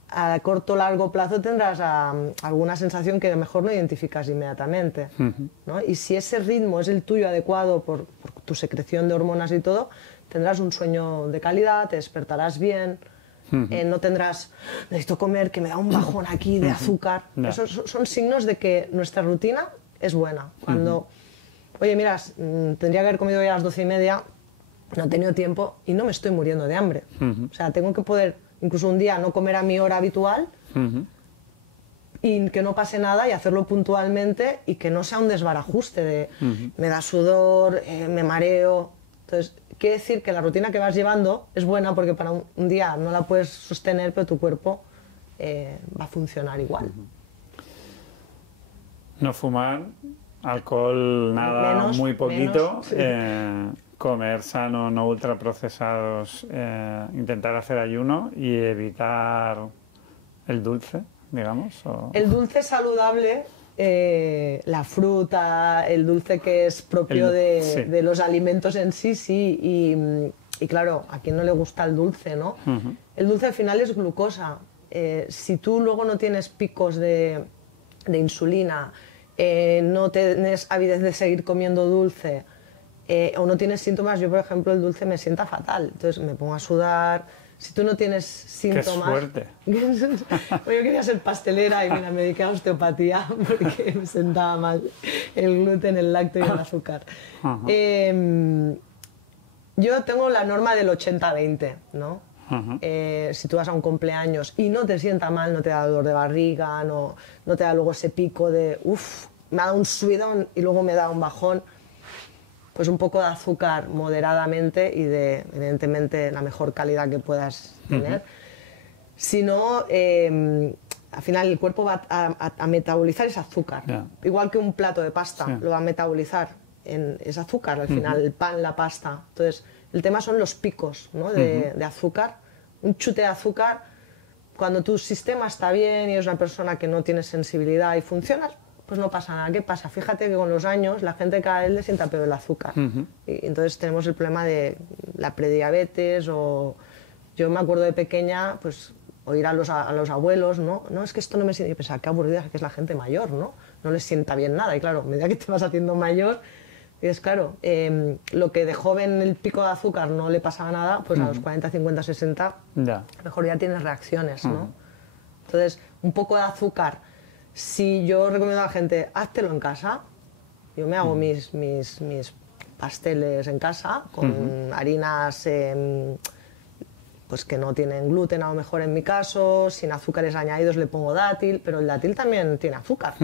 a corto o largo plazo tendrás alguna sensación que a lo mejor no identificas inmediatamente, ¿no? Y si ese ritmo es el tuyo adecuado por tu secreción de hormonas y todo, tendrás un sueño de calidad, te despertarás bien, no tendrás, necesito comer, que me da un bajón aquí de azúcar. Esos son signos de que nuestra rutina es buena. Cuando, oye, mira, tendría que haber comido ya a las 12:30, no he tenido tiempo y no me estoy muriendo de hambre. O sea, tengo que poder incluso un día no comer a mi hora habitual y que no pase nada y hacerlo puntualmente y que no sea un desbarajuste de me da sudor, me mareo. Entonces, quiere decir que la rutina que vas llevando es buena porque para un día no la puedes sostener, pero tu cuerpo va a funcionar igual. No fumar, alcohol, nada, Menos, muy poquito, sí. comer sano, no ultraprocesados, intentar hacer ayuno y evitar el dulce, digamos. El dulce saludable, la fruta, el dulce que es propio de los alimentos en sí, sí. Y claro, a quien no le gusta el dulce, ¿no? El dulce al final es glucosa. Si tú luego no tienes picos de insulina, no tienes avidez de seguir comiendo dulce, o no tienes síntomas, yo por ejemplo el dulce me sienta fatal, entonces me pongo a sudar. Si tú no tienes síntomas... ¡Qué suerte! Yo quería ser pastelera y mira, me dediqué a osteopatía porque me sentaba mal el gluten, el lácteo y el azúcar. Yo tengo la norma del 80-20, ¿no? Si tú vas a un cumpleaños y no te sienta mal, no te da dolor de barriga, no te da luego ese pico de uff, me ha dado un subidón y luego me da un bajón, pues un poco de azúcar moderadamente y de, evidentemente, la mejor calidad que puedas tener. Si no, al final el cuerpo va a metabolizar ese azúcar. Igual que un plato de pasta lo va a metabolizar en ese azúcar, al final, el pan, la pasta. Entonces, el tema son los picos, ¿no? de azúcar. Un chute de azúcar, cuando tu sistema está bien y eres una persona que no tiene sensibilidad y funcionas, pues no pasa nada. ¿Qué pasa? Fíjate que con los años la gente cada vez le sienta peor el azúcar. Y entonces tenemos el problema de la prediabetes o... Yo me acuerdo de pequeña, pues, oír a los abuelos, ¿no? No, es que esto no me siente... Y pensaba, qué aburrida que es la gente mayor, ¿no? No les sienta bien nada. Y claro, a medida que te vas haciendo mayor, es claro, lo que de joven el pico de azúcar no le pasaba nada, pues a los 40, 50, 60, mejor ya tienes reacciones, ¿no? Entonces, un poco de azúcar... Si yo recomiendo a la gente, háztelo en casa. Yo me hago mis pasteles en casa con harinas pues que no tienen gluten, a lo mejor en mi caso, sin azúcares añadidos le pongo dátil, pero el dátil también tiene azúcar.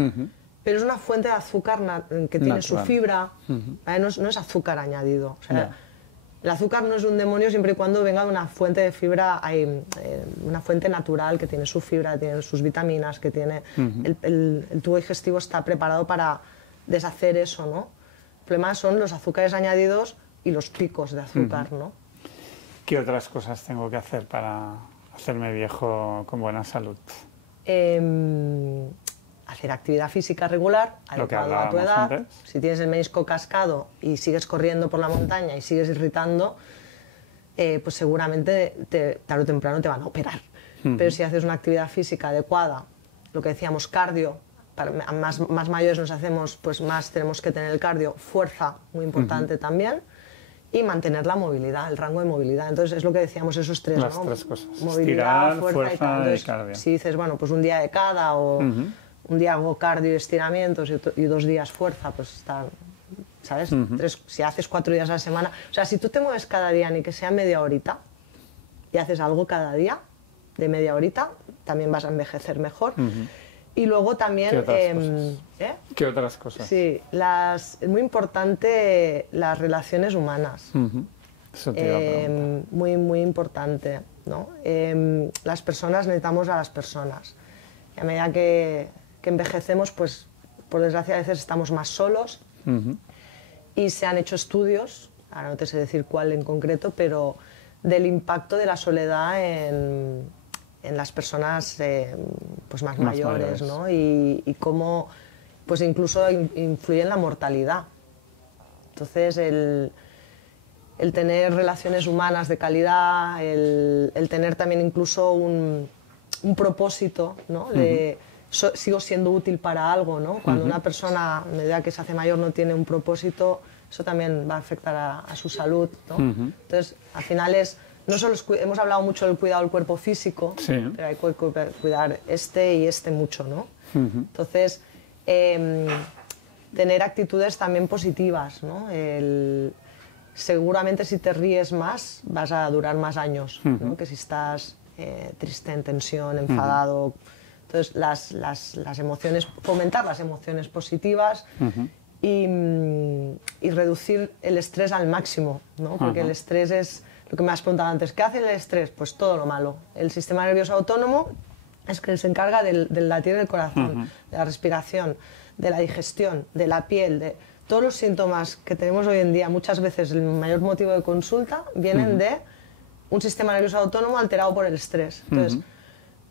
Pero es una fuente de azúcar que tiene su fibra, ¿vale? No es azúcar añadido. O sea, el azúcar no es un demonio siempre y cuando venga de una fuente de fibra, una fuente natural que tiene su fibra, tiene sus vitaminas, que tiene... El tubo digestivo está preparado para deshacer eso, ¿no? El problema son los azúcares añadidos y los picos de azúcar, ¿no? ¿Qué otras cosas tengo que hacer para hacerme viejo con buena salud? Hacer actividad física regular, adecuado a tu edad. Antes. Si tienes el menisco cascado y sigues corriendo por la montaña y sigues irritando, pues seguramente tarde o temprano te van a operar. Pero si haces una actividad física adecuada, lo que decíamos, cardio, más mayores nos hacemos, pues más tenemos que tener el cardio, fuerza, muy importante también, y mantener la movilidad, el rango de movilidad. Entonces es lo que decíamos, esos tres, las ¿no? tres cosas. Movilidad, estirar, fuerza y cardio. Si dices, bueno, pues un día de cada o... Un día hago cardio y estiramientos y 2 días fuerza, pues está, ¿sabes? Si haces 4 días a la semana... O sea, si tú te mueves cada día, ni que sea media horita, y haces algo cada día, de media horita, también vas a envejecer mejor. Y luego también... ¿Qué otras cosas? Sí, es muy importante las relaciones humanas. Eso te iba a preguntar. Muy, muy importante, ¿no? Las personas, necesitamos a las personas. Y a medida que envejecemos, pues por desgracia a veces estamos más solos y se han hecho estudios, ahora no te sé decir cuál en concreto, pero del impacto de la soledad en las personas pues más mayores, ¿no? Y cómo pues incluso influye en la mortalidad. Entonces el tener relaciones humanas de calidad, el tener también incluso un propósito, ¿no? Sigo siendo útil para algo, ¿no? Cuando una persona, a medida que se hace mayor, no tiene un propósito, eso también va a afectar a su salud, ¿no? Entonces, al final no solo hemos hablado mucho del cuidado del cuerpo físico, pero hay que cuidar este y este mucho, ¿no? Entonces, tener actitudes también positivas, ¿no? Seguramente si te ríes más, vas a durar más años, ¿no? Que si estás triste, en tensión, enfadado. Entonces, las emociones, fomentar las emociones positivas y reducir el estrés al máximo, ¿no? Porque el estrés es lo que me has preguntado antes. ¿Qué hace el estrés? Pues todo lo malo. El sistema nervioso autónomo es que se encarga del latir del corazón, de la respiración, de la digestión, de la piel, todos los síntomas que tenemos hoy en día, muchas veces el mayor motivo de consulta, vienen de un sistema nervioso autónomo alterado por el estrés. Entonces,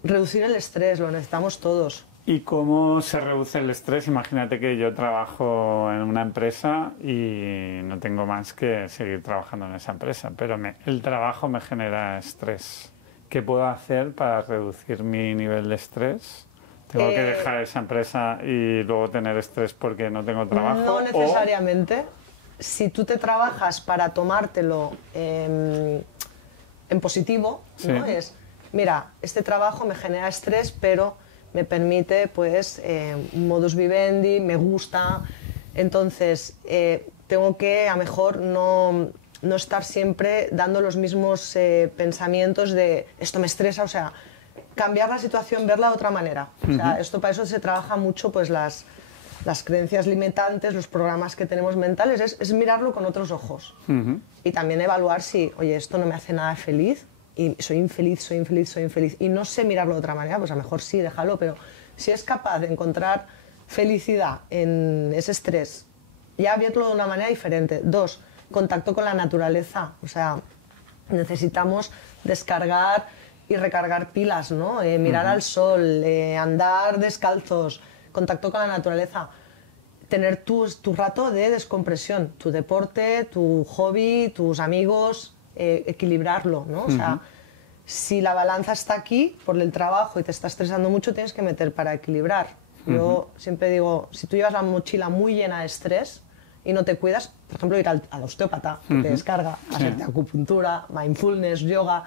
reducir el estrés, lo necesitamos todos. ¿Y cómo se reduce el estrés? Imagínate que yo trabajo en una empresa y no tengo más que seguir trabajando en esa empresa, pero el trabajo me genera estrés. ¿Qué puedo hacer para reducir mi nivel de estrés? ¿Tengo que dejar esa empresa y luego tener estrés porque no tengo trabajo? No necesariamente. Si tú te trabajas para tomártelo en positivo, ¿no? Es, mira, este trabajo me genera estrés, pero me permite, pues, un modus vivendi, me gusta. Entonces, tengo que, a lo mejor, no estar siempre dando los mismos pensamientos de esto me estresa, o sea, cambiar la situación, verla de otra manera. O sea, para eso se trabaja mucho, pues, las creencias limitantes, los programas que tenemos mentales, es mirarlo con otros ojos. Y también evaluar si, oye, esto no me hace nada feliz, y soy infeliz, y no sé mirarlo de otra manera, pues a lo mejor sí, déjalo, pero si es capaz de encontrar felicidad en ese estrés, ya verlo de una manera diferente. 2, contacto con la naturaleza, o sea, necesitamos descargar y recargar pilas, ¿no? Mirar al sol, andar descalzos, contacto con la naturaleza, tener tu rato de descompresión, tu deporte, tu hobby, tus amigos, equilibrarlo, ¿no? O sea, si la balanza está aquí por el trabajo y te está estresando mucho, tienes que meter para equilibrar. Yo siempre digo, si tú llevas la mochila muy llena de estrés y no te cuidas, por ejemplo, ir al osteópata, que te descarga, hacerte acupuntura, mindfulness, yoga,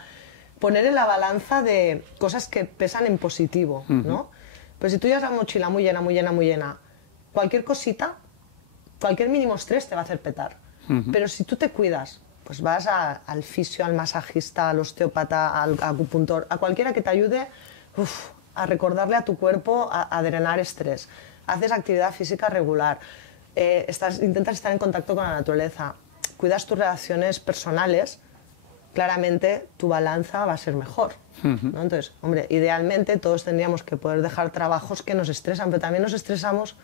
poner en la balanza de cosas que pesan en positivo, ¿no? Pero si tú llevas la mochila muy llena, muy llena, muy llena, cualquier cosita, cualquier mínimo estrés te va a hacer petar. Pero si tú te cuidas, pues vas al fisio, al masajista, al osteópata, al acupuntor, a cualquiera que te ayude a recordarle a tu cuerpo a drenar estrés. Haces actividad física regular, intentas estar en contacto con la naturaleza, cuidas tus relaciones personales, claramente tu balanza va a ser mejor, ¿no? Entonces, hombre, idealmente todos tendríamos que poder dejar trabajos que nos estresan, pero también nos estresamos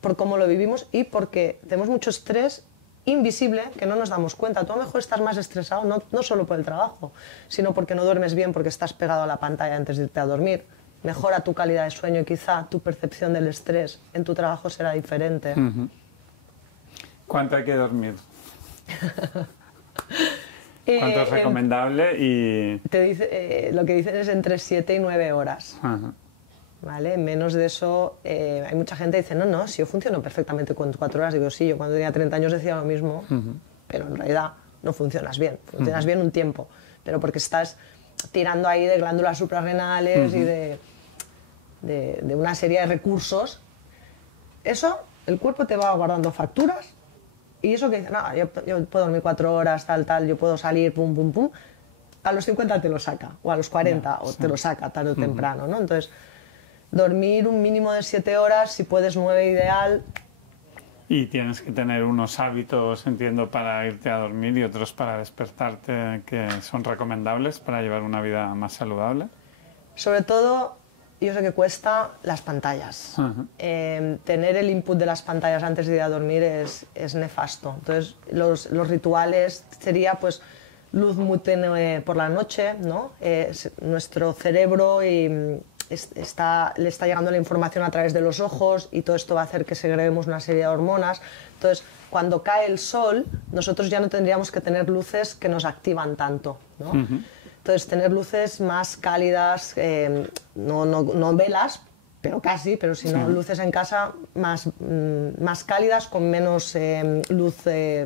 por cómo lo vivimos y porque tenemos mucho estrés invisible que no nos damos cuenta. Tú a lo mejor estás más estresado no solo por el trabajo, sino porque no duermes bien, porque estás pegado a la pantalla antes de irte a dormir. Mejora tu calidad de sueño y quizá tu percepción del estrés en tu trabajo será diferente. ¿Cuánto hay que dormir? ¿Cuánto es recomendable? Y te dice, lo que dicen es entre 7 y 9 horas. ¿Vale? Menos de eso, hay mucha gente que dice, no, si yo funciono perfectamente con 4 horas. Digo, sí, yo cuando tenía 30 años decía lo mismo, pero en realidad no funcionas bien. Funcionas bien un tiempo, pero porque estás tirando ahí de glándulas suprarrenales y de una serie de recursos. Eso, el cuerpo te va guardando facturas y eso que dice, no, yo puedo dormir 4 horas, tal, yo puedo salir, pum, pum, pum, a los 50 te lo saca, o a los 40 te lo saca tarde o temprano, ¿no? Entonces, dormir un mínimo de 7 horas, si puedes 9 ideal. Y tienes que tener unos hábitos, entiendo, para irte a dormir y otros para despertarte que son recomendables para llevar una vida más saludable. Sobre todo, yo sé que cuesta las pantallas. Tener el input de las pantallas antes de ir a dormir es nefasto. Entonces, los rituales sería, pues, luz muy tenue por la noche, ¿no? Nuestro cerebro le está llegando la información a través de los ojos y todo esto va a hacer que segreguemos una serie de hormonas. Entonces, cuando cae el sol, nosotros ya no tendríamos que tener luces que nos activan tanto, ¿no? Entonces, tener luces más cálidas, no velas, pero casi, pero si no, luces en casa más cálidas, con menos luz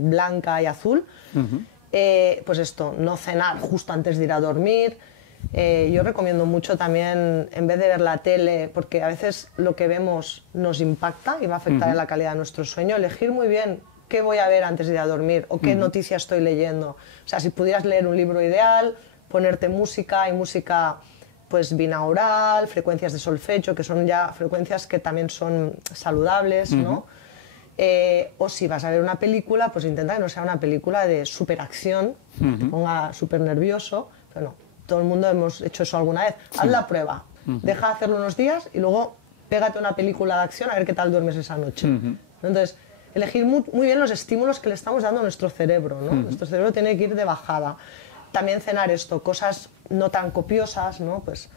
blanca y azul. Pues esto, no cenar justo antes de ir a dormir. Yo recomiendo mucho también, en vez de ver la tele, porque a veces lo que vemos nos impacta y va a afectar en la calidad de nuestro sueño, elegir muy bien qué voy a ver antes de ir a dormir o qué noticias estoy leyendo. O sea, si pudieras leer un libro ideal, ponerte música, y música pues binaural, frecuencias de solfeggio, que son ya frecuencias que también son saludables, ¿no? O si vas a ver una película, pues intenta que no sea una película de superacción, que te ponga súper nervioso, pero no. Todo el mundo hemos hecho eso alguna vez. Haz la prueba, deja de hacerlo unos días y luego pégate una película de acción a ver qué tal duermes esa noche. Entonces, elegir muy bien los estímulos que le estamos dando a nuestro cerebro, ¿no? Nuestro cerebro tiene que ir de bajada. También cenar cosas no tan copiosas, ¿no? Pues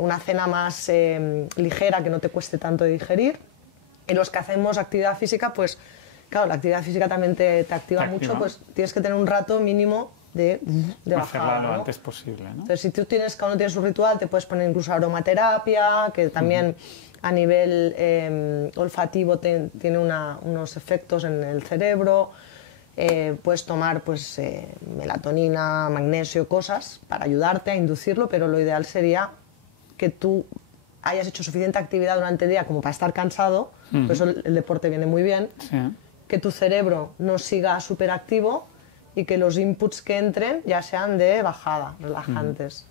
una cena más ligera que no te cueste tanto digerir. Y los que hacemos actividad física, pues claro, la actividad física también te activa mucho, pues tienes que tener un rato mínimo de bajada. Hacerla lo ¿no? antes posible, ¿no? Entonces, si cada uno tiene su ritual, te puedes poner incluso aromaterapia, que también a nivel olfativo tiene unos efectos en el cerebro. Puedes tomar pues, melatonina, magnesio, cosas para ayudarte a inducirlo, pero lo ideal sería que tú hayas hecho suficiente actividad durante el día como para estar cansado, por eso el deporte viene muy bien, que tu cerebro no siga súper activo y que los inputs que entren ya sean de bajada, relajantes.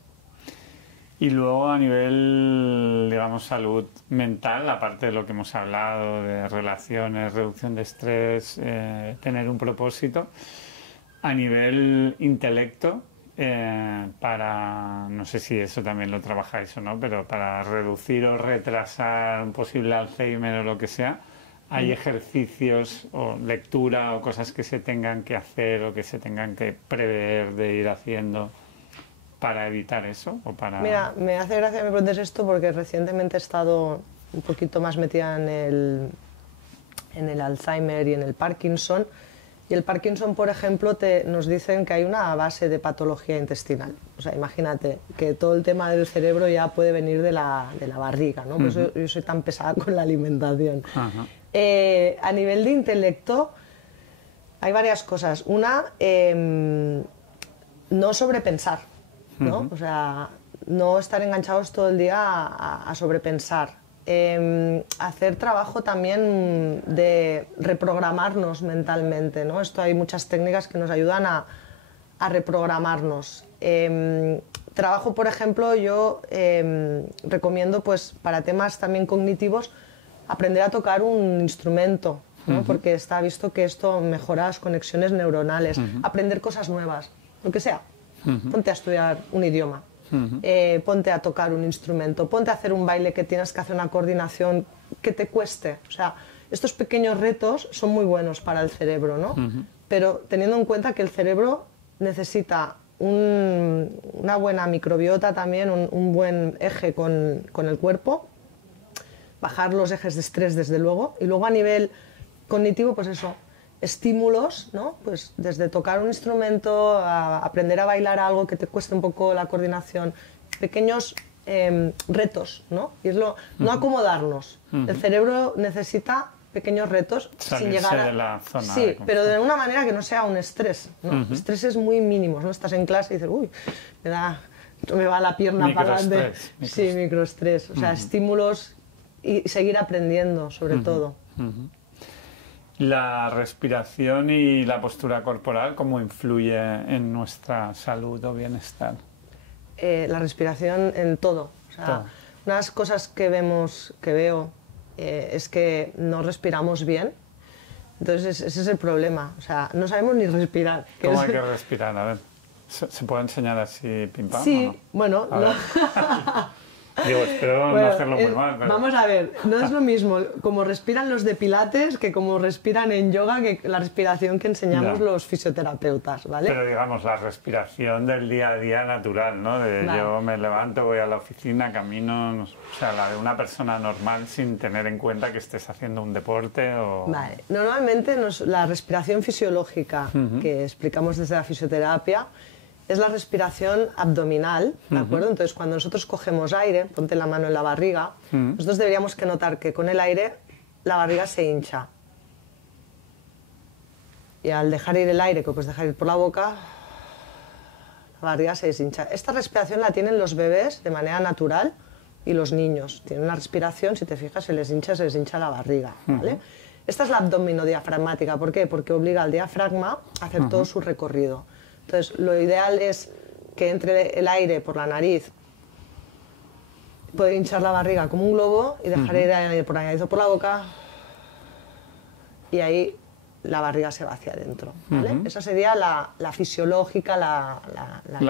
Y luego a nivel, digamos, salud mental, aparte de lo que hemos hablado de relaciones, reducción de estrés, tener un propósito, a nivel intelecto, para, no sé si eso también lo trabajáis o no, pero para reducir o retrasar un posible Alzheimer o lo que sea, ¿hay ejercicios o lectura o cosas que se tengan que hacer o que se tengan que prever de ir haciendo para evitar eso? O para... Mira, me hace gracia que me preguntes esto porque recientemente he estado un poquito más metida en el Alzheimer y en el Parkinson. Y el Parkinson, por ejemplo, nos dicen que hay una base de patología intestinal. O sea, imagínate que todo el tema del cerebro ya puede venir de la barriga, ¿no? Por eso yo soy tan pesada con la alimentación. A nivel de intelecto, hay varias cosas. Una, no sobrepensar, ¿no? O sea, no estar enganchados todo el día a sobrepensar. Hacer trabajo también de reprogramarnos mentalmente, ¿no? Esto hay muchas técnicas que nos ayudan a reprogramarnos. Trabajo, por ejemplo, yo recomiendo pues, para temas también cognitivos aprender a tocar un instrumento, ¿no? Porque está visto que esto mejora las conexiones neuronales, aprender cosas nuevas, lo que sea. Ponte a estudiar un idioma. Ponte a tocar un instrumento, ponte a hacer un baile que tienes que hacer una coordinación que te cueste. O sea, estos pequeños retos son muy buenos para el cerebro, ¿no? Pero teniendo en cuenta que el cerebro necesita una buena microbiota también, un buen eje con el cuerpo, bajar los ejes de estrés desde luego, y luego a nivel cognitivo, pues eso, estímulos, ¿no? Pues desde tocar un instrumento a aprender a bailar algo que te cueste un poco la coordinación, pequeños retos, ¿no? No acomodarnos. El cerebro necesita pequeños retos sin llegar a... de la zona sí, pero de una manera que no sea un estrés, ¿no? Estreses muy mínimos, ¿no? Estás en clase y dices, uy, me va la pierna para adelante. Sí, microestrés. O sea, estímulos y seguir aprendiendo, sobre todo. La respiración y la postura corporal, ¿cómo influye en nuestra salud o bienestar? La respiración en todo. O sea, una de las cosas que veo es que no respiramos bien. Entonces ese es el problema. O sea, no sabemos ni respirar. ¿Cómo hay que respirar? A ver, ¿se puede enseñar así pim pam? Sí, ¿o no? bueno... Digo, espero no hacerlo muy mal. Pero... Vamos a ver, no es lo mismo como respiran los de Pilates que como respiran en yoga, que la respiración que enseñamos los fisioterapeutas, ¿vale? Pero digamos, la respiración del día a día natural, ¿no? Yo me levanto, voy a la oficina, camino, o sea, la de una persona normal sin tener en cuenta que estés haciendo un deporte o... Vale, normalmente la respiración fisiológica que explicamos desde la fisioterapia es la respiración abdominal, ¿de acuerdo? Entonces, cuando nosotros cogemos aire, ponte la mano en la barriga, nosotros deberíamos que notar que con el aire la barriga se hincha. Y al dejar ir el aire, que puedes dejar ir por la boca, la barriga se deshincha. Esta respiración la tienen los bebés de manera natural y los niños. Tienen una respiración, si te fijas, se les hincha la barriga, ¿vale? Esta es la abdominodiafragmática. ¿Por qué? Porque obliga al diafragma a hacer todo su recorrido. Entonces, lo ideal es que entre el aire por la nariz, poder hinchar la barriga como un globo y dejar ir el aire por la nariz o por la boca, y ahí la barriga se va hacia adentro, ¿vale? Esa sería la fisiológica, la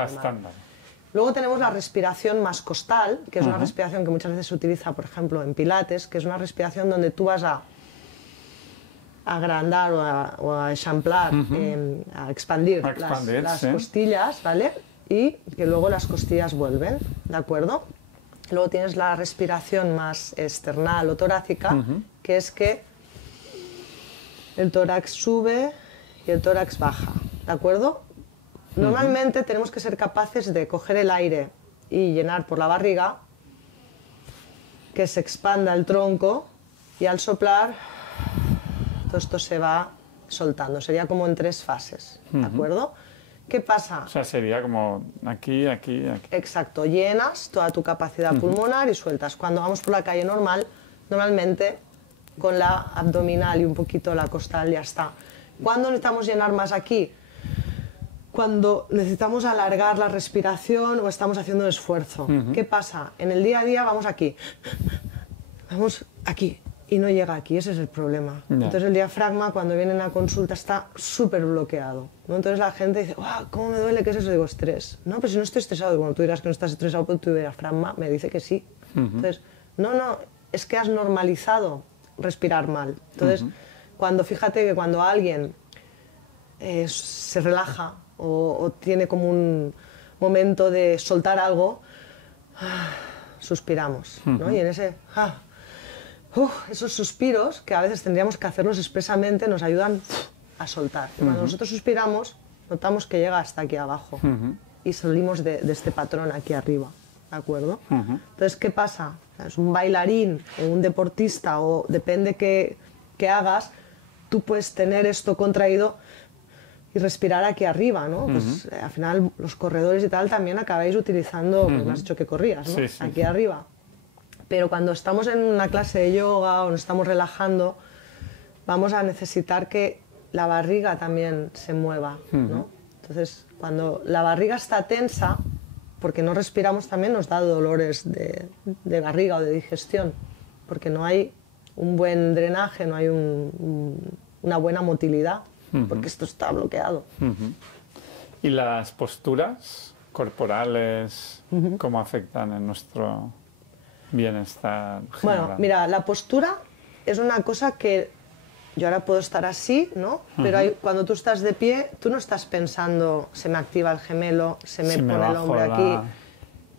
estándar. Luego tenemos la respiración más costal, que es una respiración que muchas veces se utiliza, por ejemplo, en Pilates, que es una respiración donde tú vas a agrandar o a eixamplar, a expandir, las sí. costillas, ¿vale? Y que luego las costillas vuelven, ¿de acuerdo? Luego tienes la respiración más external o torácica, que es que el tórax sube y el tórax baja, ¿de acuerdo? Normalmente tenemos que ser capaces de coger el aire y llenar por la barriga, que se expanda el tronco y al soplar todo esto se va soltando. Sería como en 3 fases, ¿de acuerdo? ¿Qué pasa? O sea, sería como aquí, aquí, aquí. Exacto, llenas toda tu capacidad pulmonar y sueltas. Cuando vamos por la calle normalmente con la abdominal y un poquito la costal ya está. ¿Cuándo necesitamos llenar más aquí? Cuando necesitamos alargar la respiración o estamos haciendo un esfuerzo. ¿Qué pasa? En el día a día vamos aquí y no llega aquí, ese es el problema. Entonces el diafragma cuando viene a la consulta está súper bloqueado, ¿no? Entonces la gente dice, ¡wow! ¿Cómo me duele? ¿Qué es eso? Digo, estrés. No, pero si no estoy estresado. Y bueno, tú dirás que no estás estresado, pero tu diafragma me dice que sí. Entonces, no, es que has normalizado respirar mal. Entonces, fíjate que cuando alguien se relaja o tiene como un momento de soltar algo, suspiramos, ¿no? Y en ese... esos suspiros, que a veces tendríamos que hacerlos expresamente, nos ayudan a soltar. Y cuando nosotros suspiramos, notamos que llega hasta aquí abajo y salimos de este patrón aquí arriba, ¿de acuerdo? Entonces, ¿qué pasa? Es un bailarín o un deportista, o depende qué hagas, tú puedes tener esto contraído y respirar aquí arriba, ¿no? Pues al final los corredores y tal también acabáis utilizando, me has dicho que corrías, ¿no? Sí, sí. Aquí arriba. Pero cuando estamos en una clase de yoga o nos estamos relajando, vamos a necesitar que la barriga también se mueva, ¿no? Entonces, cuando la barriga está tensa, porque no respiramos, también nos da dolores de barriga o de digestión, porque no hay un buen drenaje, no hay una buena motilidad, porque esto está bloqueado. ¿Y las posturas corporales cómo afectan en nuestro bienestar general? Bueno, mira, la postura es una cosa que yo ahora puedo estar así, ¿no? Pero cuando tú estás de pie, tú no estás pensando, se me activa el gemelo, se me pone el hombro aquí.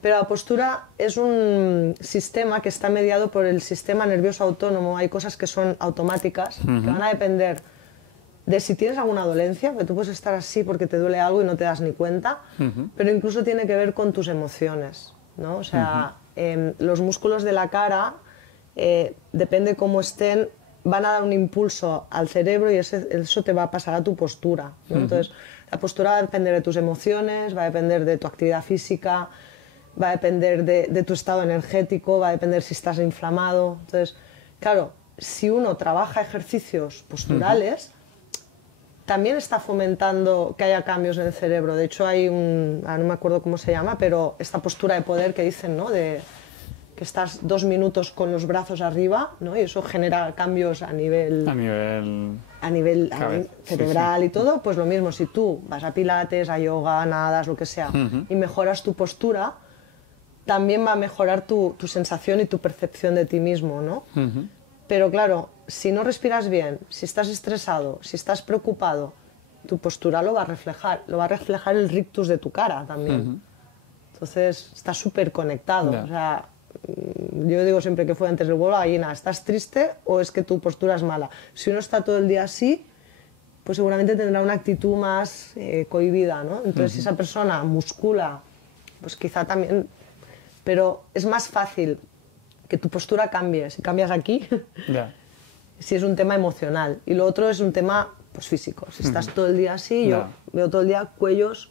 Pero la postura es un sistema que está mediado por el sistema nervioso autónomo. Hay cosas que son automáticas, que van a depender de si tienes alguna dolencia, que tú puedes estar así porque te duele algo y no te das ni cuenta, pero incluso tiene que ver con tus emociones, ¿no? O sea, los músculos de la cara, depende cómo estén, van a dar un impulso al cerebro y eso te va a pasar a tu postura, ¿no? Entonces, la postura va a depender de tus emociones, va a depender de tu actividad física, va a depender de tu estado energético, va a depender si estás inflamado. Entonces, claro, si uno trabaja ejercicios posturales, también está fomentando que haya cambios en el cerebro. De hecho, hay no me acuerdo cómo se llama, pero esta postura de poder que dicen, ¿no? De que estás 2 minutos con los brazos arriba, ¿no? Y eso genera cambios a nivel cerebral, sí. Y todo. Pues lo mismo, si tú vas a pilates, a yoga, nadas, lo que sea, y mejoras tu postura, también va a mejorar tu sensación y tu percepción de ti mismo, ¿no? Pero claro, si no respiras bien, si estás estresado, si estás preocupado, tu postura lo va a reflejar el rictus de tu cara también. Entonces está súper conectado. O sea, yo digo siempre que fue antes del huevo la gallina, ¿estás triste o es que tu postura es mala? Si uno está todo el día así, pues seguramente tendrá una actitud más cohibida, ¿no? Entonces si esa persona muscula, pues quizá también... Pero es más fácil que tu postura cambie, si cambias aquí, si es un tema emocional. Y lo otro es un tema pues, físico. Si estás todo el día así, yo veo todo el día cuellos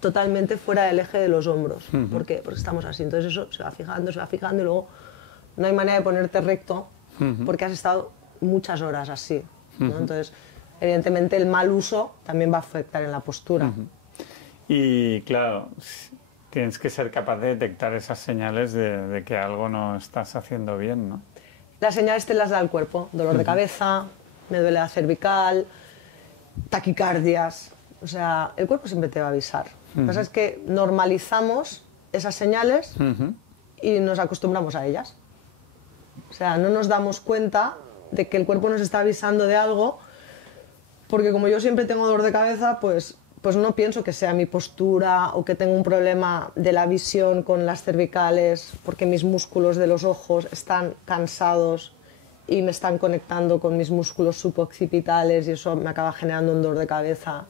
totalmente fuera del eje de los hombros. ¿Por qué? Porque estamos así. Entonces eso se va fijando y luego no hay manera de ponerte recto porque has estado muchas horas así, ¿no? Entonces, evidentemente, el mal uso también va a afectar en la postura. Y claro, tienes que ser capaz de detectar esas señales de que algo no estás haciendo bien, ¿no? Las señales te las da el cuerpo. Dolor de cabeza, me duele la cervical, taquicardias. O sea, el cuerpo siempre te va a avisar. Lo que pasa es que normalizamos esas señales y nos acostumbramos a ellas. O sea, no nos damos cuenta de que el cuerpo nos está avisando de algo porque como yo siempre tengo dolor de cabeza, pues no pienso que sea mi postura o que tengo un problema de la visión con las cervicales, porque mis músculos de los ojos están cansados y me están conectando con mis músculos suboccipitales y eso me acaba generando un dolor de cabeza.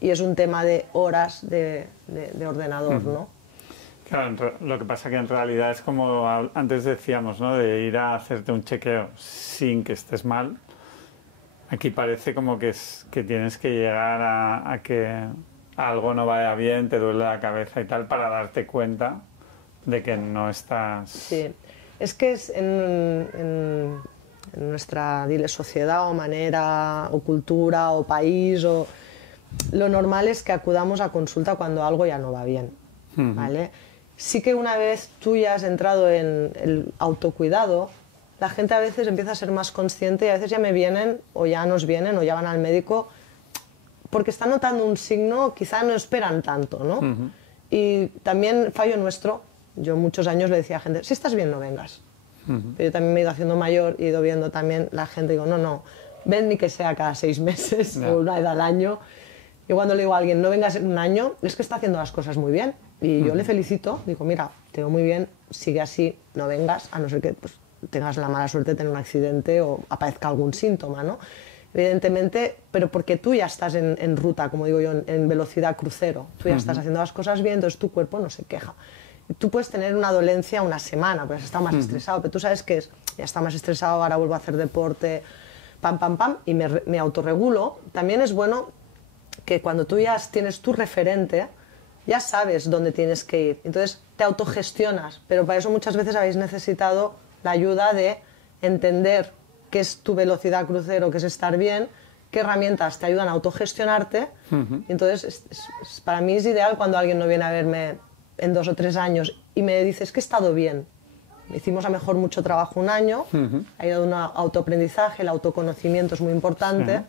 Y es un tema de horas de ordenador, ¿no? Claro, lo que pasa que en realidad es como antes decíamos, ¿no? De ir a hacerte un chequeo sin que estés mal. Aquí parece como que tienes que llegar a que algo no vaya bien, te duele la cabeza y tal, para darte cuenta de que no estás... Sí, es que en nuestra, dile, sociedad o manera, o cultura, o país, lo normal es que acudamos a consulta cuando algo ya no va bien, ¿vale? Sí que una vez tú ya has entrado en el autocuidado, la gente a veces empieza a ser más consciente y a veces ya me vienen o ya nos vienen o ya van al médico porque están notando un signo, quizá no esperan tanto, ¿no? Y también fallo nuestro, yo muchos años le decía a gente, si estás bien no vengas. Pero yo también me he ido haciendo mayor y he ido viendo también la gente, digo, no, ven ni que sea cada 6 meses o una vez al año. Y cuando le digo a alguien, no vengas en un año, es que está haciendo las cosas muy bien. Y yo le felicito, digo, mira, te veo muy bien, sigue así, no vengas, a no ser que pues, tengas la mala suerte de tener un accidente o aparezca algún síntoma, ¿no? Evidentemente, pero porque tú ya estás en ruta, como digo yo, en velocidad crucero, tú ya estás haciendo las cosas bien, entonces tu cuerpo no se queja. Tú puedes tener una dolencia una semana, porque has estado más estresado, pero tú sabes que ya está más estresado, ahora vuelvo a hacer deporte, pam, y me autorregulo. También es bueno que cuando tú ya tienes tu referente, ya sabes dónde tienes que ir. Entonces te autogestionas, pero para eso muchas veces habéis necesitado la ayuda de entender qué es tu velocidad crucero, qué es estar bien, qué herramientas te ayudan a autogestionarte. Entonces, para mí es ideal cuando alguien no viene a verme en 2 o 3 años y me dice, es que he estado bien. Hicimos a lo mejor mucho trabajo un año, ha ido un autoaprendizaje, el autoconocimiento es muy importante,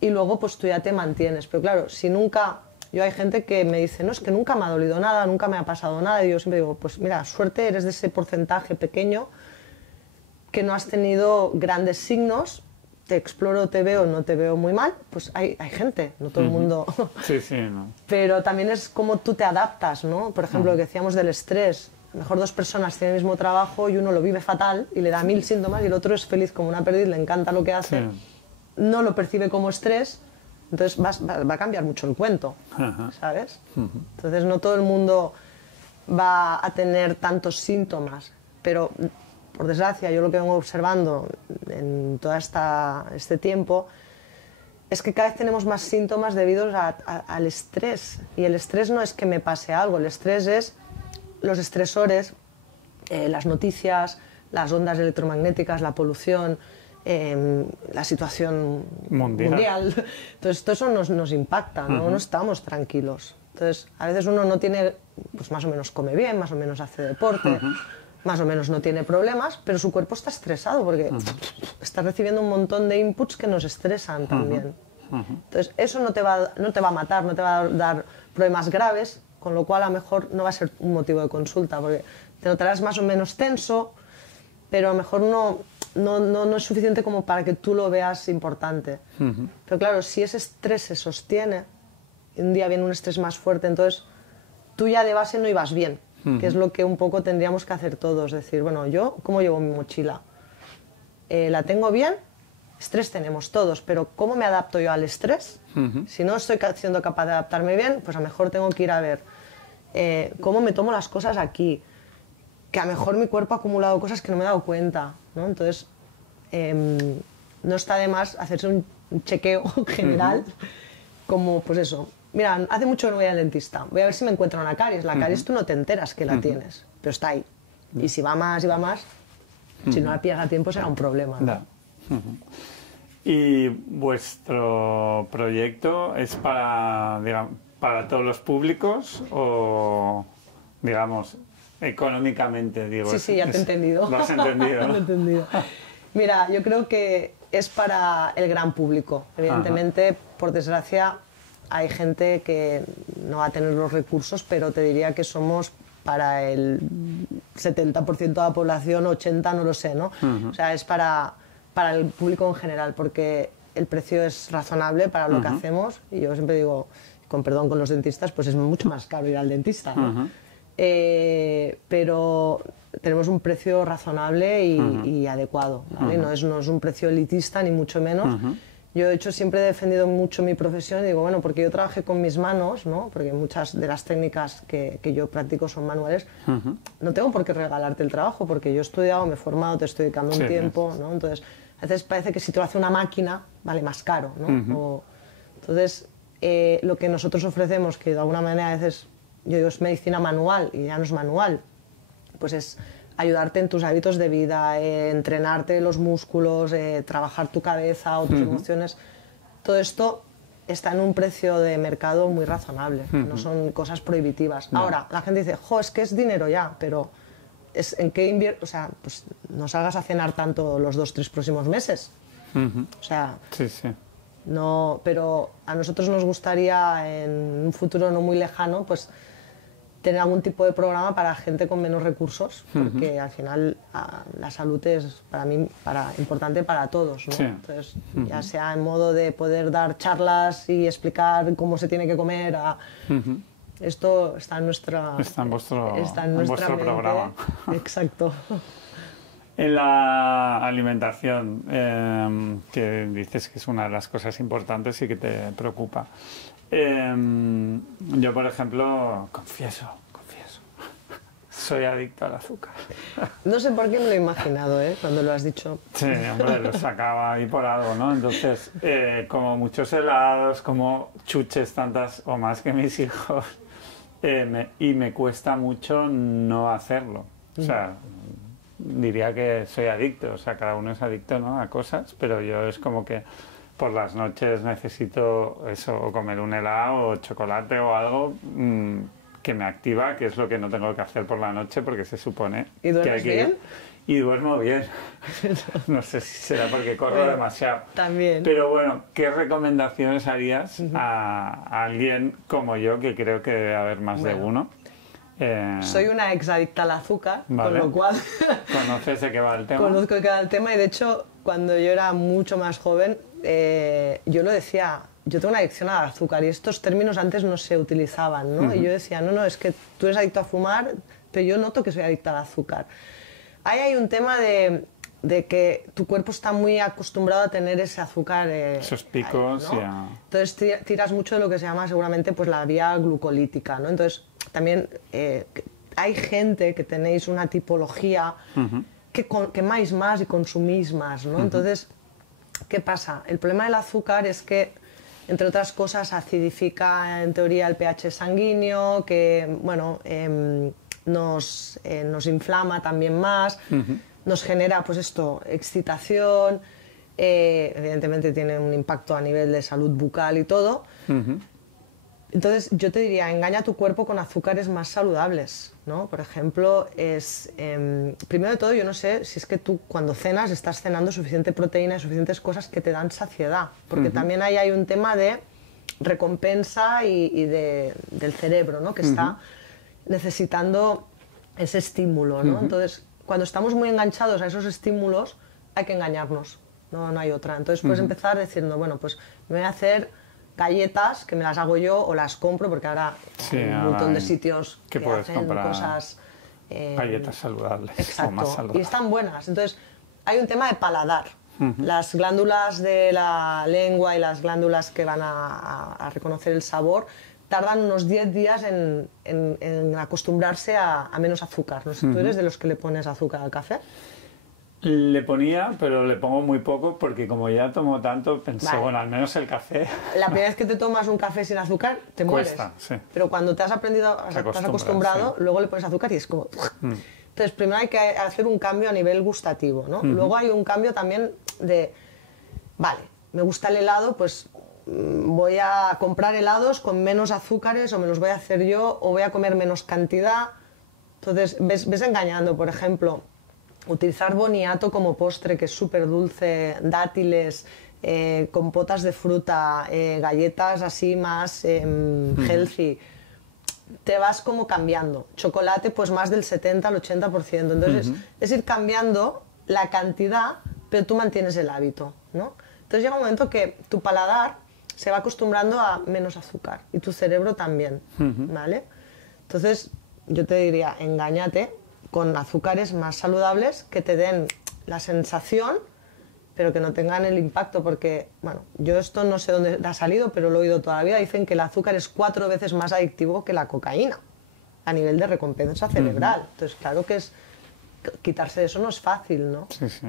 y luego pues tú ya te mantienes. Pero claro, si nunca... Yo hay gente que me dice, no, es que nunca me ha dolido nada, nunca me ha pasado nada, y yo siempre digo, pues mira, suerte, eres de ese porcentaje pequeño que no has tenido grandes signos, te exploro, te veo, no te veo muy mal, pues hay gente, no todo el mundo... Sí, no. Pero también es como tú te adaptas, ¿no? Por ejemplo, lo que decíamos del estrés, a lo mejor 2 personas tienen el mismo trabajo y uno lo vive fatal y le da 1000 síntomas y el otro es feliz como una perdiz, le encanta lo que hace, no lo percibe como estrés, entonces va a cambiar mucho el cuento, ¿sabes? Entonces no todo el mundo va a tener tantos síntomas, pero por desgracia yo lo que vengo observando en todo este tiempo es que cada vez tenemos más síntomas debido al estrés. Y el estrés no es que me pase algo, el estrés es los estresores, las noticias, las ondas electromagnéticas, la polución, la situación mundial. Entonces todo eso nos impacta, ¿no? No estamos tranquilos. Entonces a veces uno no tiene, pues más o menos come bien, más o menos hace deporte, más o menos no tiene problemas, pero su cuerpo está estresado porque está recibiendo un montón de inputs que nos estresan también. Entonces eso no te va a matar, no te va a dar problemas graves, con lo cual a lo mejor no va a ser un motivo de consulta, porque te notarás más o menos tenso, pero a lo mejor no es suficiente como para que tú lo veas importante. Pero claro, si ese estrés se sostiene, y un día viene un estrés más fuerte, entonces tú ya de base no ibas bien, que es lo que un poco tendríamos que hacer todos, decir, bueno, yo, ¿cómo llevo mi mochila? ¿La tengo bien? Estrés tenemos todos, pero ¿cómo me adapto yo al estrés? Si no estoy siendo capaz de adaptarme bien, pues a lo mejor tengo que ir a ver cómo me tomo las cosas aquí, que a lo mejor mi cuerpo ha acumulado cosas que no me he dado cuenta, ¿no? Entonces, no está de más hacerse un chequeo general, como pues eso. Mira, hace mucho que no voy al dentista, voy a ver si me encuentro una caries. La caries tú no te enteras que la tienes, pero está ahí. Y si va más y va más, si no la pillas a tiempo será un problema, ¿no? ¿Y vuestro proyecto es para todos los públicos o, digamos, económicamente? Digo, sí, ya te he entendido. ¿Lo has entendido? Lo he entendido. Mira, yo creo que es para el gran público. Evidentemente, por desgracia, hay gente que no va a tener los recursos, pero te diría que somos para el 70% de la población, 80%, no lo sé, ¿no? O sea, es para el público en general, porque el precio es razonable para lo que hacemos. Y yo siempre digo, con perdón con los dentistas, pues es mucho más caro ir al dentista, ¿no? Pero tenemos un precio razonable y adecuado, ¿vale? No es un precio elitista, ni mucho menos. Yo, de hecho, siempre he defendido mucho mi profesión y digo, bueno, porque yo trabajé con mis manos, ¿no? Porque muchas de las técnicas que yo practico son manuales, no tengo por qué regalarte el trabajo, porque yo he estudiado, me he formado, te estoy dedicando un tiempo, ¿no? Entonces, a veces parece que si te lo hace una máquina, vale más caro, ¿no? Entonces, lo que nosotros ofrecemos, que de alguna manera a veces, yo digo, es medicina manual, y ya no es manual, pues es ayudarte en tus hábitos de vida, entrenarte los músculos, trabajar tu cabeza o tus emociones. Todo esto está en un precio de mercado muy razonable, no son cosas prohibitivas. Ahora, la gente dice, jo, es que es dinero ya, pero ¿en qué invierto? O sea, pues no salgas a cenar tanto los 2-3 próximos meses. O sea, no, pero a nosotros nos gustaría en un futuro no muy lejano, pues tener algún tipo de programa para gente con menos recursos, porque al final la salud es para mí importante para todos, ¿no? Entonces, ya sea en modo de poder dar charlas y explicar cómo se tiene que comer, esto está en nuestra vuestro programa. Exacto. En la alimentación, que dices que es una de las cosas importantes y que te preocupa. Yo, por ejemplo, confieso, soy adicto al azúcar. No sé por qué me lo he imaginado, cuando lo has dicho. Sí, hombre, lo sacaba ahí por algo, ¿no? Entonces, como muchos helados, como chuches tantas o más que mis hijos, y me cuesta mucho no hacerlo. O sea, diría que soy adicto, o sea, cada uno es adicto, ¿no?, a cosas, pero yo es como que por las noches necesito eso, o comer un helado o chocolate o algo que me activa, que es lo que no tengo que hacer por la noche porque se supone que hay que ir. Y duermo bien. No sé si será porque corro demasiado. También. Pero bueno, ¿qué recomendaciones harías a alguien como yo, que creo que debe haber más de uno? Soy una exadicta al azúcar, vale. con lo cual... ¿Conoces de qué va el tema? Conozco de qué va el tema y de hecho, cuando yo era mucho más joven, yo lo decía, yo tengo una adicción al azúcar y estos términos antes no se utilizaban, ¿no? Y yo decía, no, es que tú eres adicto a fumar, pero yo noto que soy adicta al azúcar. Ahí hay un tema de que tu cuerpo está muy acostumbrado a tener ese azúcar. Esos picos, ahí, ¿no? Entonces tiras mucho de lo que se llama seguramente pues, la vía glucolítica, ¿no? Entonces también hay gente que tenéis una tipología que quemáis más y consumís más, ¿no? Entonces, ¿qué pasa? El problema del azúcar es que, entre otras cosas, acidifica en teoría el pH sanguíneo, que, bueno, nos inflama también más, nos genera, pues esto, excitación, evidentemente tiene un impacto a nivel de salud bucal y todo. Entonces, yo te diría, engaña a tu cuerpo con azúcares más saludables, ¿no? Por ejemplo, primero de todo, yo no sé si es que tú cuando cenas estás cenando suficiente proteína y suficientes cosas que te dan saciedad, porque también ahí hay un tema de recompensa y del cerebro, ¿no? Que está necesitando ese estímulo, ¿no? Entonces, cuando estamos muy enganchados a esos estímulos, hay que engañarnos, no hay otra. Entonces, puedes empezar diciendo, bueno, pues me voy a hacer galletas, que me las hago yo o las compro, porque ahora hay un montón de sitios que puedes hacen comprar cosas... galletas saludables. Exacto, o más saludables. Y están buenas. Entonces, hay un tema de paladar. Las glándulas de la lengua y las glándulas que van a reconocer el sabor tardan unos 10 días en acostumbrarse a menos azúcar. No sé, ¿tú eres de los que le pones azúcar al café? Le ponía, pero le pongo muy poco porque como ya tomo tanto, pensé, bueno, al menos el café... La primera vez que te tomas un café sin azúcar, te mueres. Cuesta, sí. Pero cuando te has acostumbrado, luego le pones azúcar y es como... Entonces, primero hay que hacer un cambio a nivel gustativo, ¿no? Luego hay un cambio también de... Vale, me gusta el helado, pues voy a comprar helados con menos azúcares o me los voy a hacer yo o voy a comer menos cantidad. Entonces, ves engañando, por ejemplo... Utilizar boniato como postre, que es súper dulce, dátiles, compotas de fruta, galletas así más healthy. Te vas como cambiando. Chocolate, pues más del 70 al 80%. Entonces, es ir cambiando la cantidad, pero tú mantienes el hábito, ¿no? Entonces llega un momento que tu paladar se va acostumbrando a menos azúcar y tu cerebro también, ¿vale? Entonces yo te diría, engáñate con azúcares más saludables que te den la sensación, pero que no tengan el impacto, porque, bueno, yo esto no sé dónde ha salido, pero lo he oído toda la vida, dicen que el azúcar es 4 veces más adictivo que la cocaína, a nivel de recompensa cerebral. Entonces, claro que quitarse de eso no es fácil, ¿no? Sí, sí.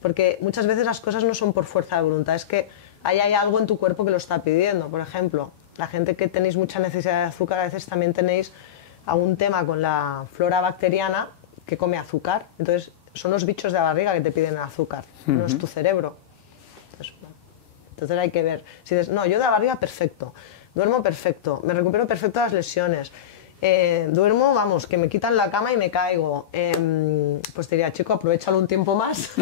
Porque muchas veces las cosas no son por fuerza de voluntad, es que hay algo en tu cuerpo que lo está pidiendo. Por ejemplo, la gente que tenéis mucha necesidad de azúcar, a veces también tenéis algún tema con la flora bacteriana que come azúcar. Entonces, son los bichos de la barriga que te piden el azúcar, no es tu cerebro. Entonces hay que ver. Si dices, no, yo de la barriga perfecto, duermo perfecto, me recupero perfecto de las lesiones, duermo, vamos, que me quitan la cama y me caigo, pues te diría, chico, aprovechalo un tiempo más.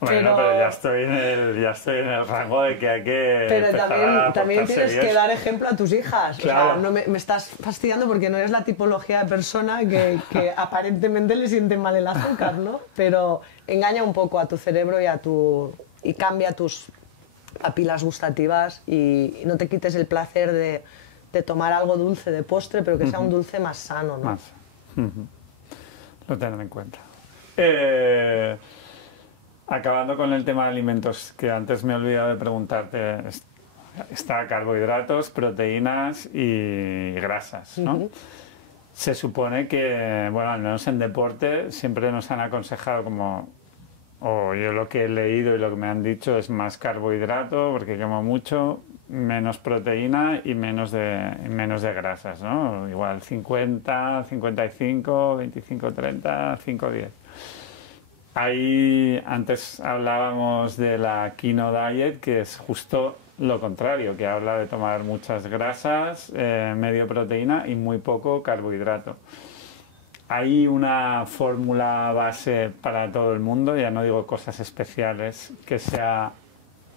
Bueno, pero ya estoy en el rango de que hay que. Pero también tienes bien. que dar ejemplo a tus hijas. Claro. O sea, no me estás fastidiando porque no eres la tipología de persona que aparentemente le siente mal el azúcar, ¿no? Pero engaña un poco a tu cerebro y cambia tus papilas gustativas y no te quites el placer de tomar algo dulce de postre, pero que sea un dulce más sano, ¿no? Más. Lo tendré en cuenta. Acabando con el tema de alimentos, que antes me he olvidado de preguntarte, está carbohidratos, proteínas y grasas, ¿no? Se supone que, bueno, al menos en deporte siempre nos han aconsejado como, o yo lo que he leído y lo que me han dicho es más carbohidrato, porque como mucho, menos proteína y menos de grasas, ¿no? Igual 50, 55, 25, 30, 5, 10. Ahí antes hablábamos de la Keto Diet, que es justo lo contrario, que habla de tomar muchas grasas, medio proteína y muy poco carbohidrato. ¿Hay una fórmula base para todo el mundo? Ya no digo cosas especiales, que sea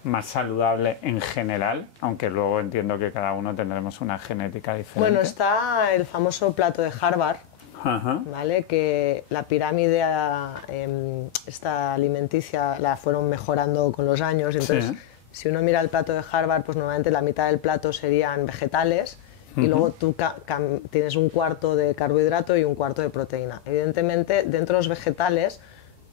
más saludable en general, aunque luego entiendo que cada uno tendremos una genética diferente. Bueno, está el famoso plato de Harvard, ¿vale? Que la pirámide esta alimenticia la fueron mejorando con los años. Entonces, si uno mira el plato de Harvard, pues normalmente la mitad del plato serían vegetales y luego tú tienes un cuarto de carbohidrato y un cuarto de proteína. Evidentemente, dentro de los vegetales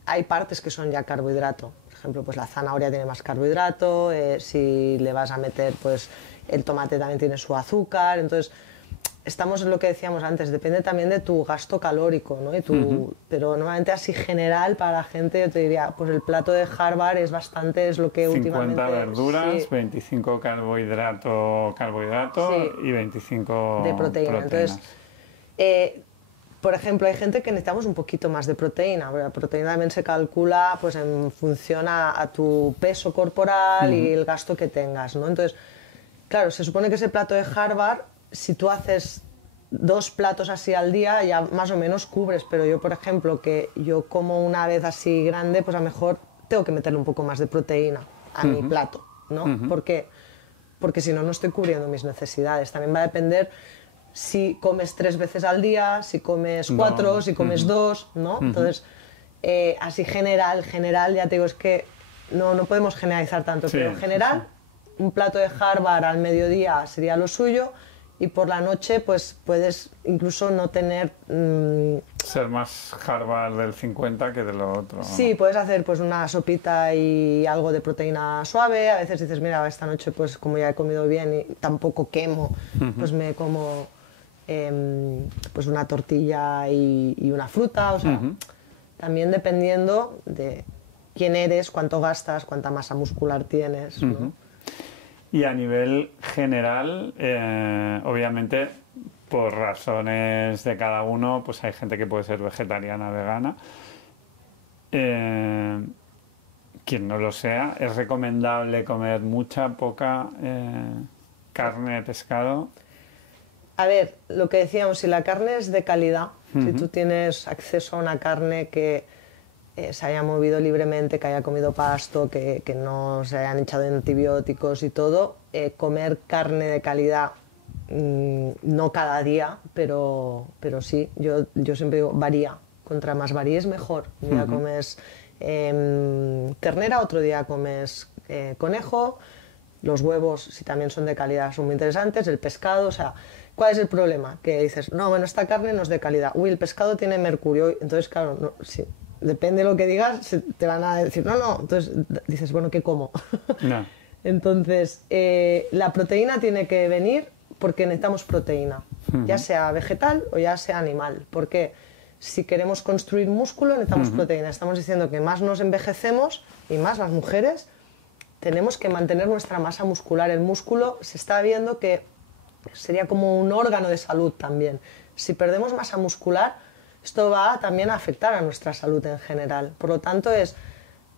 hay partes que son ya carbohidrato. Por ejemplo, pues la zanahoria tiene más carbohidrato, si le vas a meter, pues el tomate también tiene su azúcar. Entonces, estamos en lo que decíamos antes, depende también de tu gasto calórico, ¿no? Pero normalmente así general para la gente yo te diría, pues el plato de Harvard es lo que 50 últimamente... 50 verduras, sí. 25 carbohidrato Sí. y 25 de proteína. proteínas. Entonces, por ejemplo, hay gente que necesitamos un poquito más de proteína. La proteína también se calcula pues, en función a tu peso corporal y el gasto que tengas, ¿no? Entonces, claro, se supone que ese plato de Harvard, si tú haces 2 platos así al día, ya más o menos cubres. Pero yo, por ejemplo, que yo como una vez así grande, pues a lo mejor tengo que meterle un poco más de proteína a mi plato, ¿no? ¿Por qué? Porque si no, no estoy cubriendo mis necesidades. También va a depender si comes 3 veces al día, si comes 4, si comes 2, ¿no? Entonces, así general, ya te digo, es que no podemos generalizar tanto, pero en general, un plato de Harvard al mediodía sería lo suyo y por la noche, pues puedes incluso no tener... Ser más Harvard del 50 que de lo otro. Sí, puedes hacer pues una sopita y algo de proteína suave. A veces dices, mira, esta noche pues como ya he comido bien y tampoco quemo, pues me como pues una tortilla y una fruta. O sea, también dependiendo de quién eres, cuánto gastas, cuánta masa muscular tienes, ¿no? Y a nivel general, obviamente, por razones de cada uno, pues hay gente que puede ser vegetariana, vegana. Quien no lo sea, ¿es recomendable comer mucha, poca carne, pescado? A ver, lo que decíamos, si la carne es de calidad, si tú tienes acceso a una carne que se haya movido libremente, que haya comido pasto, que no se hayan echado antibióticos y todo, comer carne de calidad, no cada día, pero sí, yo siempre digo, varía Contra más varíes, mejor. Un día comes ternera, otro día comes conejo. Los huevos, si también son de calidad, son muy interesantes. El pescado, o sea, ¿cuál es el problema? Que dices, no, bueno, esta carne no es de calidad. Uy, el pescado tiene mercurio. Entonces, claro, no, si, depende de lo que digas, te van a decir, no, no. Entonces dices, bueno, ¿qué como? No. Entonces, la proteína tiene que venir porque necesitamos proteína, ya sea vegetal o ya sea animal. Porque si queremos construir músculo, necesitamos proteína. Estamos diciendo que más nos envejecemos y más las mujeres tenemos que mantener nuestra masa muscular. El músculo se está viendo que sería como un órgano de salud también. Si perdemos masa muscular, esto va también a afectar a nuestra salud en general. Por lo tanto,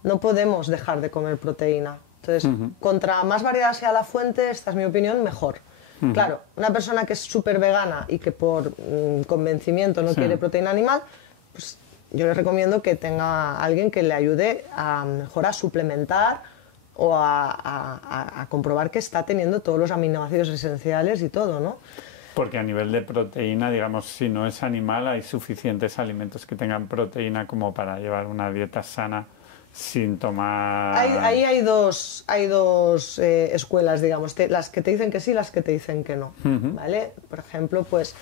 no podemos dejar de comer proteína. Entonces, contra más variedad sea la fuente, esta es mi opinión, mejor. Claro, una persona que es súper vegana y que por convencimiento no quiere proteína animal, pues yo le recomiendo que tenga a alguien que le ayude a mejor a suplementar o a comprobar que está teniendo todos los aminoácidos esenciales y todo, ¿no? Porque a nivel de proteína, digamos, si no es animal, hay suficientes alimentos que tengan proteína como para llevar una dieta sana sin tomar... Ahí hay dos escuelas, digamos, las que te dicen que sí y las que te dicen que no, ¿vale? Por ejemplo, pues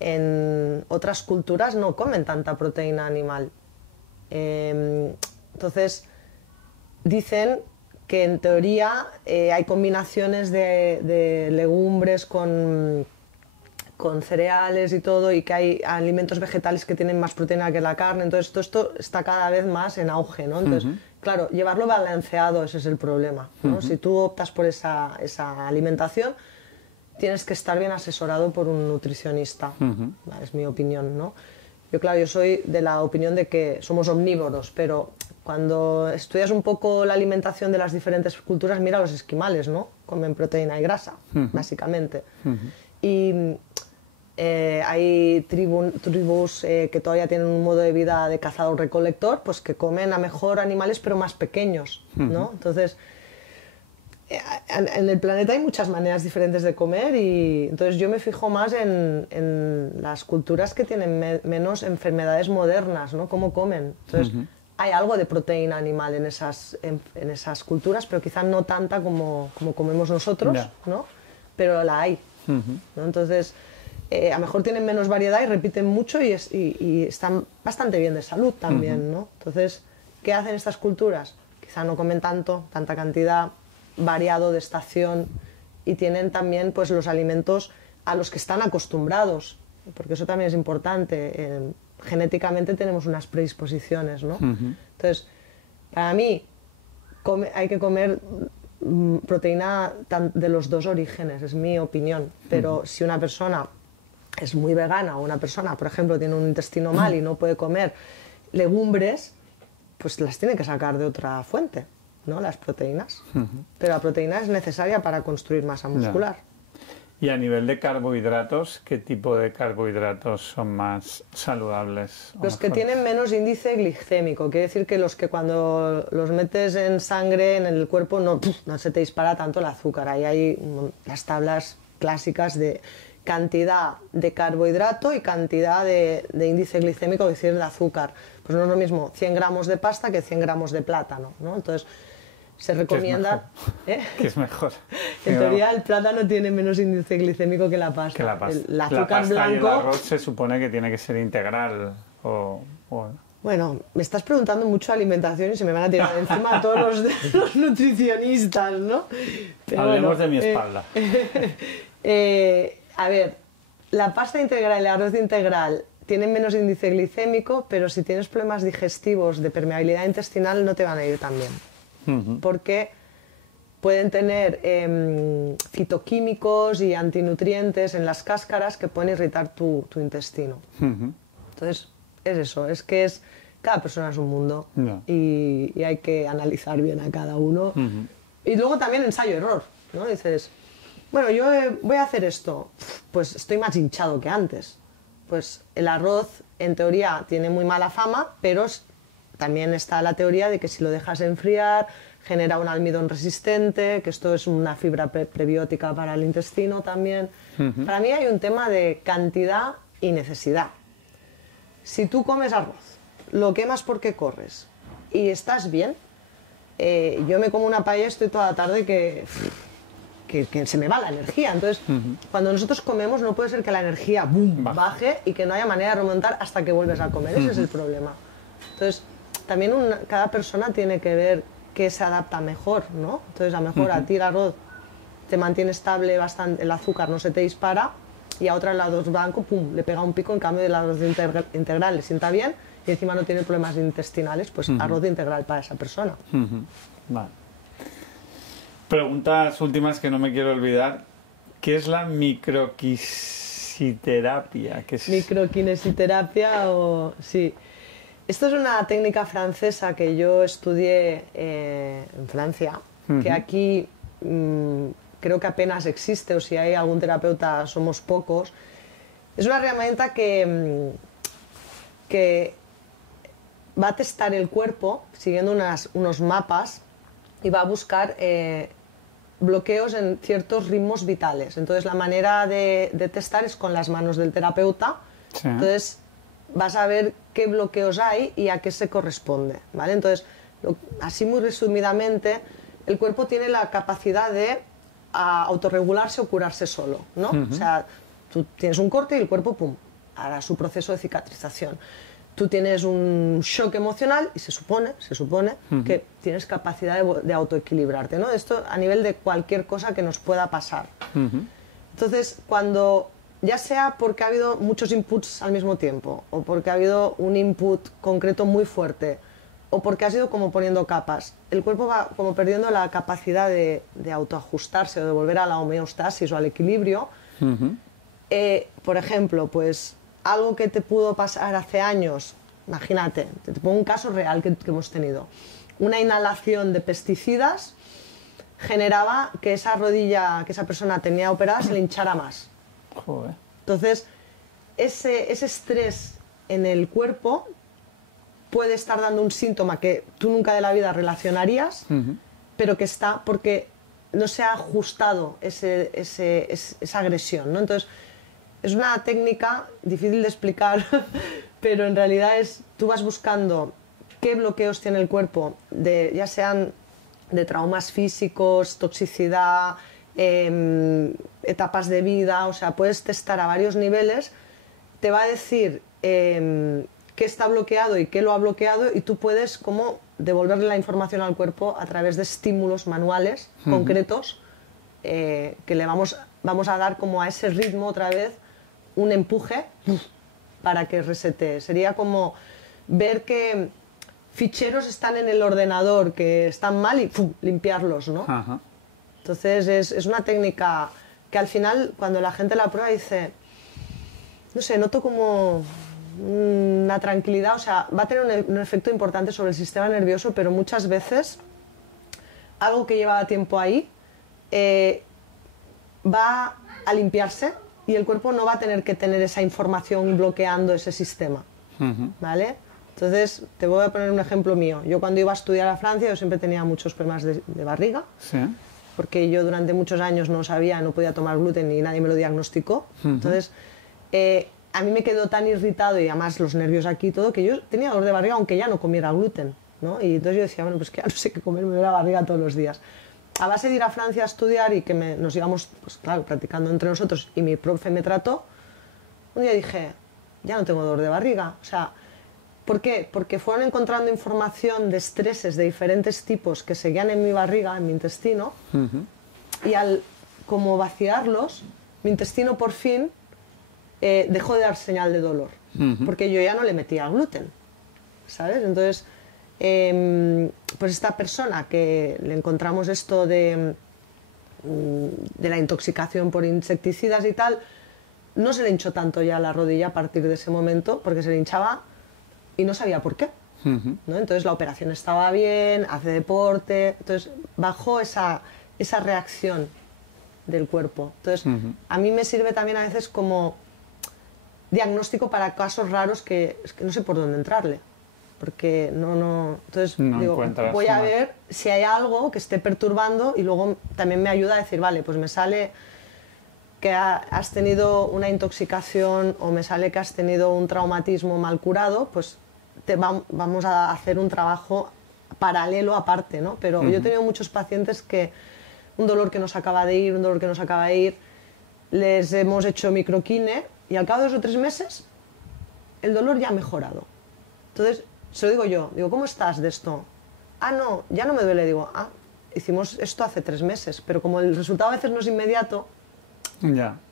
en otras culturas no comen tanta proteína animal. Entonces, dicen que en teoría hay combinaciones de legumbres con cereales y todo, y que hay alimentos vegetales que tienen más proteína que la carne. Entonces todo esto está cada vez más en auge, ¿no? Entonces, claro, llevarlo balanceado, ese es el problema, ¿no? Si tú optas por esa alimentación, tienes que estar bien asesorado por un nutricionista, es mi opinión, ¿no? Yo soy de la opinión de que somos omnívoros, pero cuando estudias un poco la alimentación de las diferentes culturas, mira los esquimales, ¿no? Comen proteína y grasa, básicamente. Y hay tribus que todavía tienen un modo de vida de cazador-recolector, pues que comen a mejor animales pero más pequeños, ¿no? Entonces, en el planeta hay muchas maneras diferentes de comer, y entonces yo me fijo más en las culturas que tienen menos enfermedades modernas, ¿no? Cómo comen. Entonces, hay algo de proteína animal en esas culturas, pero quizás no tanta como comemos nosotros, ¿no? Pero la hay, ¿no? Entonces, a lo mejor tienen menos variedad y repiten mucho y están bastante bien de salud también, ¿no? Entonces, ¿qué hacen estas culturas? Quizá no comen tanta cantidad, variado de estación, y tienen también pues los alimentos a los que están acostumbrados, porque eso también es importante. Genéticamente tenemos unas predisposiciones, ¿no? Entonces, para mí hay que comer proteína de los dos orígenes, es mi opinión. Pero si una persona es muy vegana, o una persona, por ejemplo, tiene un intestino mal y no puede comer legumbres, pues las tiene que sacar de otra fuente, ¿no? Las proteínas. Pero la proteína es necesaria para construir masa muscular. Y a nivel de carbohidratos, ¿qué tipo de carbohidratos son más saludables? Los que tienen menos índice glicémico, quiere decir que los que cuando los metes en sangre, en el cuerpo, no se te dispara tanto el azúcar. Ahí hay las tablas clásicas de cantidad de carbohidrato y cantidad de índice glicémico, es decir, de azúcar. Pues no es lo mismo 100 gramos de pasta que 100 gramos de plátano, ¿no? Entonces, se recomienda... ¿Qué es mejor? En teoría, el plátano tiene menos índice glicémico que la pasta. El azúcar la pasta blanco... y el arroz se supone que tiene que ser integral o... Bueno, me estás preguntando mucho de alimentación y se me van a tirar encima a todos los nutricionistas, ¿no? Pero hablemos de mi espalda. A ver, la pasta integral y el arroz integral tienen menos índice glicémico, pero si tienes problemas digestivos de permeabilidad intestinal no te van a ir tan bien. Porque pueden tener fitoquímicos y antinutrientes en las cáscaras que pueden irritar tu intestino. Entonces, es eso, cada persona es un mundo y hay que analizar bien a cada uno. Y luego también ensayo-error, ¿no? Dices, bueno, yo voy a hacer esto, pues estoy más hinchado que antes. Pues el arroz, en teoría, tiene muy mala fama, pero también está la teoría de que si lo dejas enfriar, genera un almidón resistente, que esto es una fibra prebiótica para el intestino también. Para mí hay un tema de cantidad y necesidad. Si tú comes arroz lo quemas porque corres y estás bien. Yo me como una paella y estoy toda la tarde que se me va la energía. Entonces, cuando nosotros comemos no puede ser que la energía baje y que no haya manera de remontar hasta que vuelves a comer. Ese es el problema. Entonces, también cada persona tiene que ver qué se adapta mejor, ¿no? Entonces, a lo mejor a ti el arroz te mantiene estable bastante, el azúcar no se te dispara, y a otra el arroz blanco, pum, le pega un pico. En cambio, el arroz integral le sienta bien y encima no tiene problemas intestinales, pues arroz integral para esa persona. Vale. Preguntas últimas que no me quiero olvidar. ¿Qué es la microquinesiterapia? Microquinesiterapia sí. Esto es una técnica francesa que yo estudié en Francia, que aquí creo que apenas existe, o si hay algún terapeuta somos pocos. Es una herramienta que va a testar el cuerpo siguiendo unos mapas y va a buscar bloqueos en ciertos ritmos vitales. Entonces la manera de testar es con las manos del terapeuta. Sí. Entonces vas a ver qué bloqueos hay y a qué se corresponde, ¿vale? Entonces, así muy resumidamente, el cuerpo tiene la capacidad de autorregularse o curarse solo, ¿no? O sea, tú tienes un corte y el cuerpo, pum, hará su proceso de cicatrización. Tú tienes un shock emocional y se supone que tienes capacidad de autoequilibrarte, ¿no? Esto a nivel de cualquier cosa que nos pueda pasar. Entonces, cuando, ya sea porque ha habido muchos inputs al mismo tiempo, o porque ha habido un input concreto muy fuerte, o porque has ido como poniendo capas, el cuerpo va como perdiendo la capacidad de autoajustarse o de volver a la homeostasis o al equilibrio. Por ejemplo, pues algo que te pudo pasar hace años, imagínate, te pongo un caso real que hemos tenido. Una inhalación de pesticidas generaba que esa rodilla que esa persona tenía operada se le hinchara más. Joder. Entonces, ese estrés en el cuerpo puede estar dando un síntoma que tú nunca de la vida relacionarías, pero que está porque no se ha ajustado esa agresión, ¿no? Entonces, es una técnica difícil de explicar, pero en realidad tú vas buscando qué bloqueos tiene el cuerpo, ya sean de traumas físicos, toxicidad, etapas de vida, o sea, puedes testar a varios niveles, te va a decir qué está bloqueado y qué lo ha bloqueado, y tú puedes como devolverle la información al cuerpo a través de estímulos manuales concretos que le vamos a dar como a ese ritmo otra vez un empuje para que resetee. Sería como ver que ficheros están en el ordenador que están mal y limpiarlos, ¿no? Ajá. Entonces es una técnica que al final cuando la gente la prueba dice, no sé, noto como una tranquilidad, o sea, va a tener un efecto importante sobre el sistema nervioso, pero muchas veces algo que llevaba tiempo ahí va a limpiarse y el cuerpo no va a tener que tener esa información bloqueando ese sistema, ¿vale? Entonces, te voy a poner un ejemplo mío. Yo cuando iba a estudiar a Francia, yo siempre tenía muchos problemas de barriga, sí, porque yo durante muchos años no podía tomar gluten y nadie me lo diagnosticó. Entonces, a mí me quedó tan irritado y además los nervios aquí y todo, que yo tenía dolor de barriga aunque ya no comiera gluten, ¿no? Y entonces yo decía, bueno, pues que ya no sé qué comer, me duele la barriga todos los días. A base de ir a Francia a estudiar y que nos íbamos, pues claro, practicando entre nosotros y mi profe me trató, un día dije, ya no tengo dolor de barriga. O sea, ¿por qué? Porque fueron encontrando información de estreses de diferentes tipos que seguían en mi barriga, en mi intestino, y al como vaciarlos, mi intestino por fin dejó de dar señal de dolor, porque yo ya no le metía gluten, ¿sabes? Entonces, pues esta persona que le encontramos esto de la intoxicación por insecticidas y tal, no se le hinchó tanto ya la rodilla a partir de ese momento, porque se le hinchaba y no sabía por qué, ¿no? Entonces la operación estaba bien, hace deporte, entonces bajó esa reacción del cuerpo. Entonces a mí me sirve también a veces como diagnóstico para casos raros que no sé por dónde entrarle, porque entonces no digo, voy a ver si hay algo que esté perturbando, y luego también me ayuda a decir, vale, pues me sale que has tenido una intoxicación o me sale que has tenido un traumatismo mal curado, pues vamos a hacer un trabajo paralelo aparte, ¿no? Pero yo he tenido muchos pacientes que un dolor que no se acaba de ir, un dolor que no se acaba de ir, les hemos hecho microquine y al cabo de 2 o 3 meses el dolor ya ha mejorado. Entonces, se lo digo yo, digo, ¿cómo estás de esto? Ah, no, ya no me duele. Digo, hicimos esto hace 3 meses, pero como el resultado a veces no es inmediato,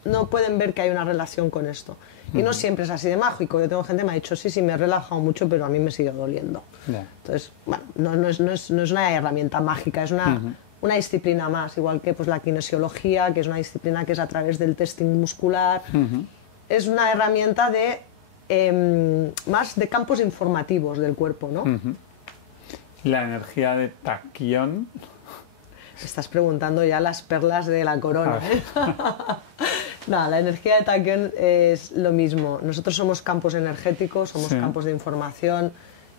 no pueden ver que hay una relación con esto. Y no siempre es así de mágico. Yo tengo gente que me ha dicho, sí, me he relajado mucho, pero a mí me sigue doliendo. Entonces, bueno, no es una herramienta mágica, es una disciplina más, igual que pues, la kinesiología, que es una disciplina que es a través del testing muscular. Es una herramienta más de campos informativos del cuerpo, ¿no? La energía de tachyón. Estás preguntando ya las perlas de la corona. No, la energía de tachyón es lo mismo. Nosotros somos campos energéticos, somos campos de información.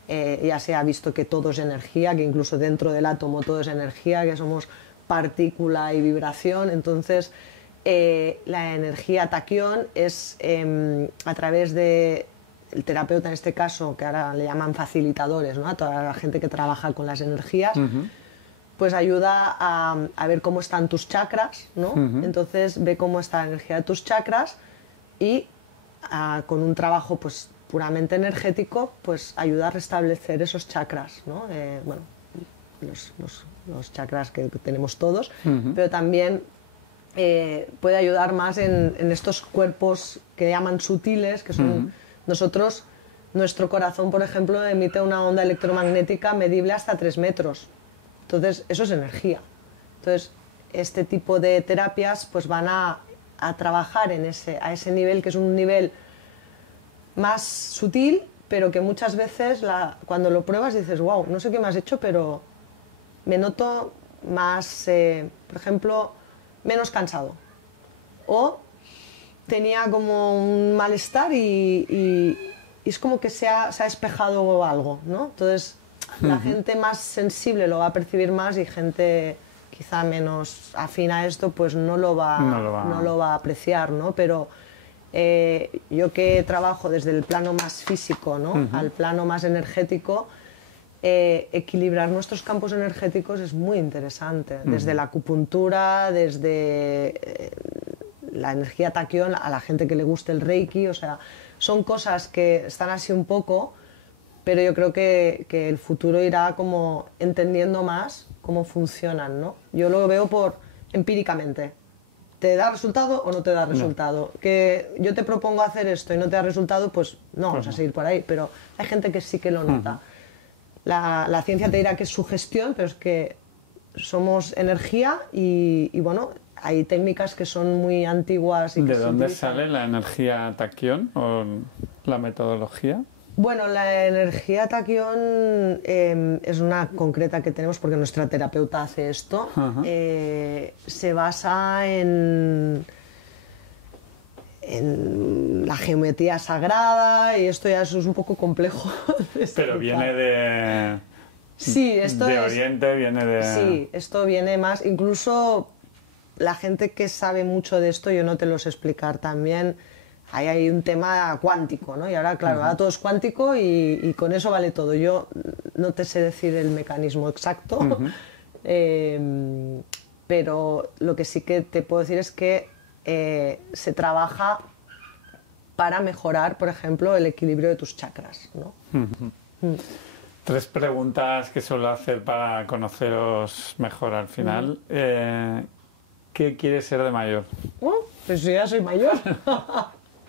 Ya se ha visto que todo es energía, que incluso dentro del átomo todo es energía, que somos partícula y vibración. Entonces, la energía tachyón es a través de el terapeuta, en este caso, que ahora le llaman facilitadores, ¿no? A toda la gente que trabaja con las energías, pues ayuda a ver cómo están tus chakras, ¿no? Entonces ve cómo está la energía de tus chakras y con un trabajo pues puramente energético, pues ayuda a restablecer esos chakras, ¿no? Bueno, los chakras que tenemos todos, pero también puede ayudar más en estos cuerpos que llaman sutiles, que son nuestro corazón, por ejemplo, emite una onda electromagnética medible hasta 3 metros. Entonces, eso es energía. Entonces, este tipo de terapias pues van a trabajar a ese nivel, que es un nivel más sutil, pero que muchas veces cuando lo pruebas dices, wow, no sé qué me has hecho, pero me noto más, por ejemplo, menos cansado. O tenía como un malestar y es como que se ha despejado algo, ¿no? Entonces, la gente más sensible lo va a percibir más y gente quizá menos afín a esto pues no lo va a apreciar, ¿no? Pero yo que trabajo desde el plano más físico, ¿no? Al plano más energético, equilibrar nuestros campos energéticos es muy interesante. Desde la acupuntura, desde la energía tachyón, a la gente que le guste el reiki, o sea, son cosas que están así un poco, pero yo creo que el futuro irá como entendiendo más cómo funcionan, ¿no? Yo lo veo empíricamente. ¿Te da resultado o no te da resultado? No. Que yo te propongo hacer esto y no te da resultado, pues no vamos a seguir por ahí, pero hay gente que sí que lo nota. La ciencia te dirá que es sugestión, pero es que somos energía y bueno, hay técnicas que son muy antiguas. ¿De dónde sale la energía tachyón o la metodología? Bueno, la energía tachyón es una concreta que tenemos porque nuestra terapeuta hace esto. Se basa en la geometría sagrada y esto ya es un poco complejo de explicar. Pero viene de... Sí, esto de Oriente, viene de... Sí, esto viene más... Incluso la gente que sabe mucho de esto, yo no te lo sé explicar también... Ahí hay un tema cuántico, ¿no? Y ahora, claro, ahora todo es cuántico y con eso vale todo. Yo no te sé decir el mecanismo exacto, pero lo que sí que te puedo decir es que se trabaja para mejorar, por ejemplo, el equilibrio de tus chakras, ¿no? 3 preguntas que suelo hacer para conoceros mejor al final. ¿Qué quieres ser de mayor? Pues yo ya soy mayor.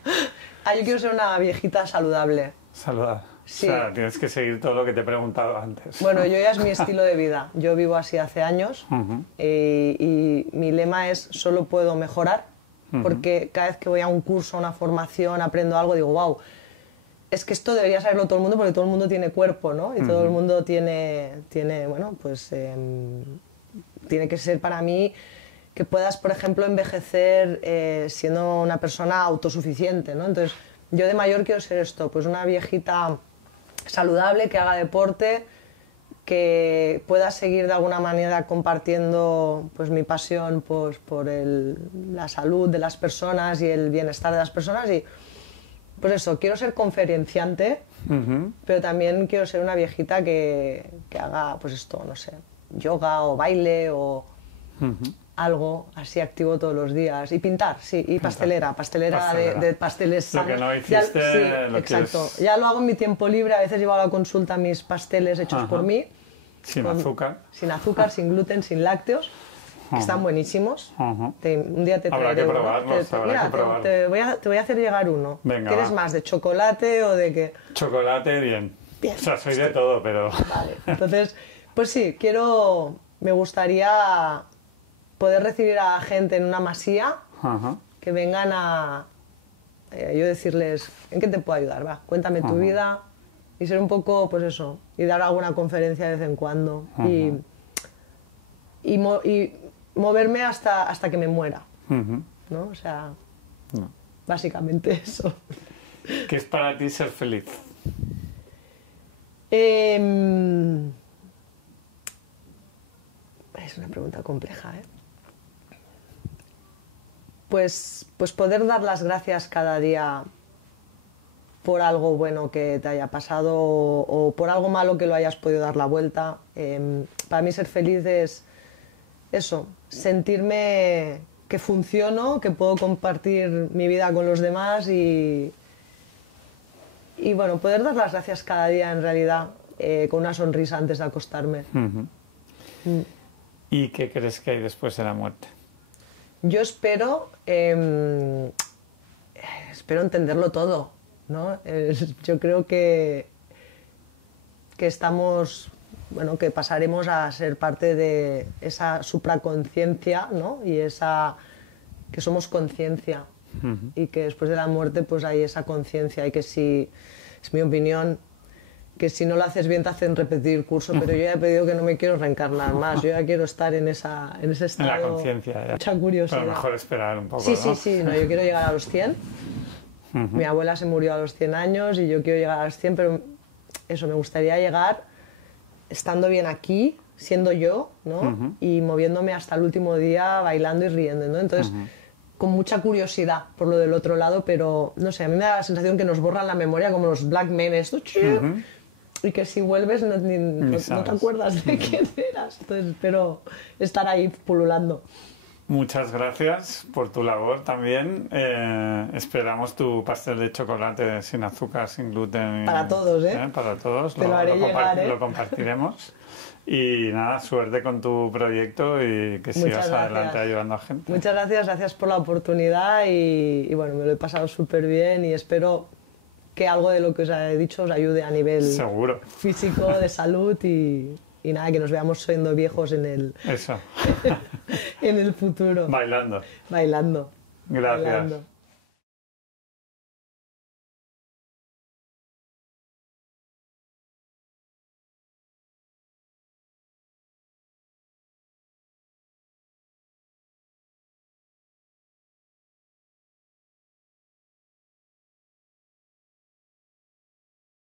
Yo quiero ser una viejita saludable. Saludable. Sí. O sea, tienes que seguir todo lo que te he preguntado antes. Bueno, yo ya es mi estilo de vida. Yo vivo así hace años y mi lema es solo puedo mejorar, porque cada vez que voy a un curso, a una formación, aprendo algo, digo, wow, es que esto debería saberlo todo el mundo porque todo el mundo tiene cuerpo, ¿no? Y todo el mundo tiene bueno, pues tiene que ser para mí que puedas, por ejemplo, envejecer siendo una persona autosuficiente, ¿no? Entonces, yo de mayor quiero ser esto, pues una viejita saludable, que haga deporte, que pueda seguir de alguna manera compartiendo pues, mi pasión pues, por la salud de las personas y el bienestar de las personas. Y pues eso, quiero ser conferenciante pero también quiero ser una viejita que haga, pues esto, no sé, yoga o baile o algo así activo todos los días. Y pintar, sí, y pastelera de pasteles sanos. Lo que no hiciste, sí, exacto. Quieres... Ya lo hago en mi tiempo libre, a veces llevo a la consulta mis pasteles hechos por mí. Sin azúcar. Sin azúcar, sin gluten, sin lácteos. Que están buenísimos. Un día te habrá que probarlos, te voy a hacer llegar uno. Venga, ¿Quieres más, de chocolate o de qué? Chocolate, bien. O sea, soy de todo, pero... Vale, entonces, pues sí, me gustaría poder recibir a gente en una masía que vengan a yo decirles, ¿en qué te puedo ayudar? Va, cuéntame tu vida y ser un poco, pues eso, y dar alguna conferencia de vez en cuando y moverme hasta que me muera, ¿no? O sea, básicamente eso. ¿Qué es para ti ser feliz? Es una pregunta compleja, ¿eh? Pues poder dar las gracias cada día por algo bueno que te haya pasado o por algo malo que lo hayas podido dar la vuelta. Para mí ser feliz es eso, sentirme que funciono, que puedo compartir mi vida con los demás y bueno, poder dar las gracias cada día en realidad con una sonrisa antes de acostarme. ¿Y qué crees que hay después de la muerte? Yo espero entenderlo todo, ¿no? Yo creo que estamos, bueno, que pasaremos a ser parte de esa supraconciencia, ¿no? Y que somos conciencia y que después de la muerte pues hay esa conciencia y que si, es mi opinión, que si no lo haces bien te hacen repetir curso, pero yo ya he pedido que no me quiero reencarnar más, yo ya quiero estar en ese estado. En la conciencia, ya. Mucha curiosidad. Pero mejor esperar un poco, sí, ¿no? Sí, no, yo quiero llegar a los 100. Mi abuela se murió a los 100 años y yo quiero llegar a los 100, pero eso, me gustaría llegar estando bien aquí, siendo yo, ¿no? Y moviéndome hasta el último día, bailando y riendo, ¿no? Entonces, con mucha curiosidad por lo del otro lado, pero no sé, a mí me da la sensación que nos borran la memoria como los Black Men, esto, y que si vuelves no te acuerdas de quién eras. Entonces espero estar ahí pululando. Muchas gracias por tu labor también. Esperamos tu pastel de chocolate sin azúcar, sin gluten. Para todos, ¿eh? Para todos. Te lo haré llegar, ¿eh? Lo compartiremos. Y nada, suerte con tu proyecto y que sigas adelante ayudando a gente. Muchas gracias por la oportunidad y bueno, me lo he pasado súper bien y espero que algo de lo que os he dicho os ayude a nivel seguro físico, de salud y nada, que nos veamos siendo viejos en el futuro. Bailando. Bailando. Gracias. Bailando.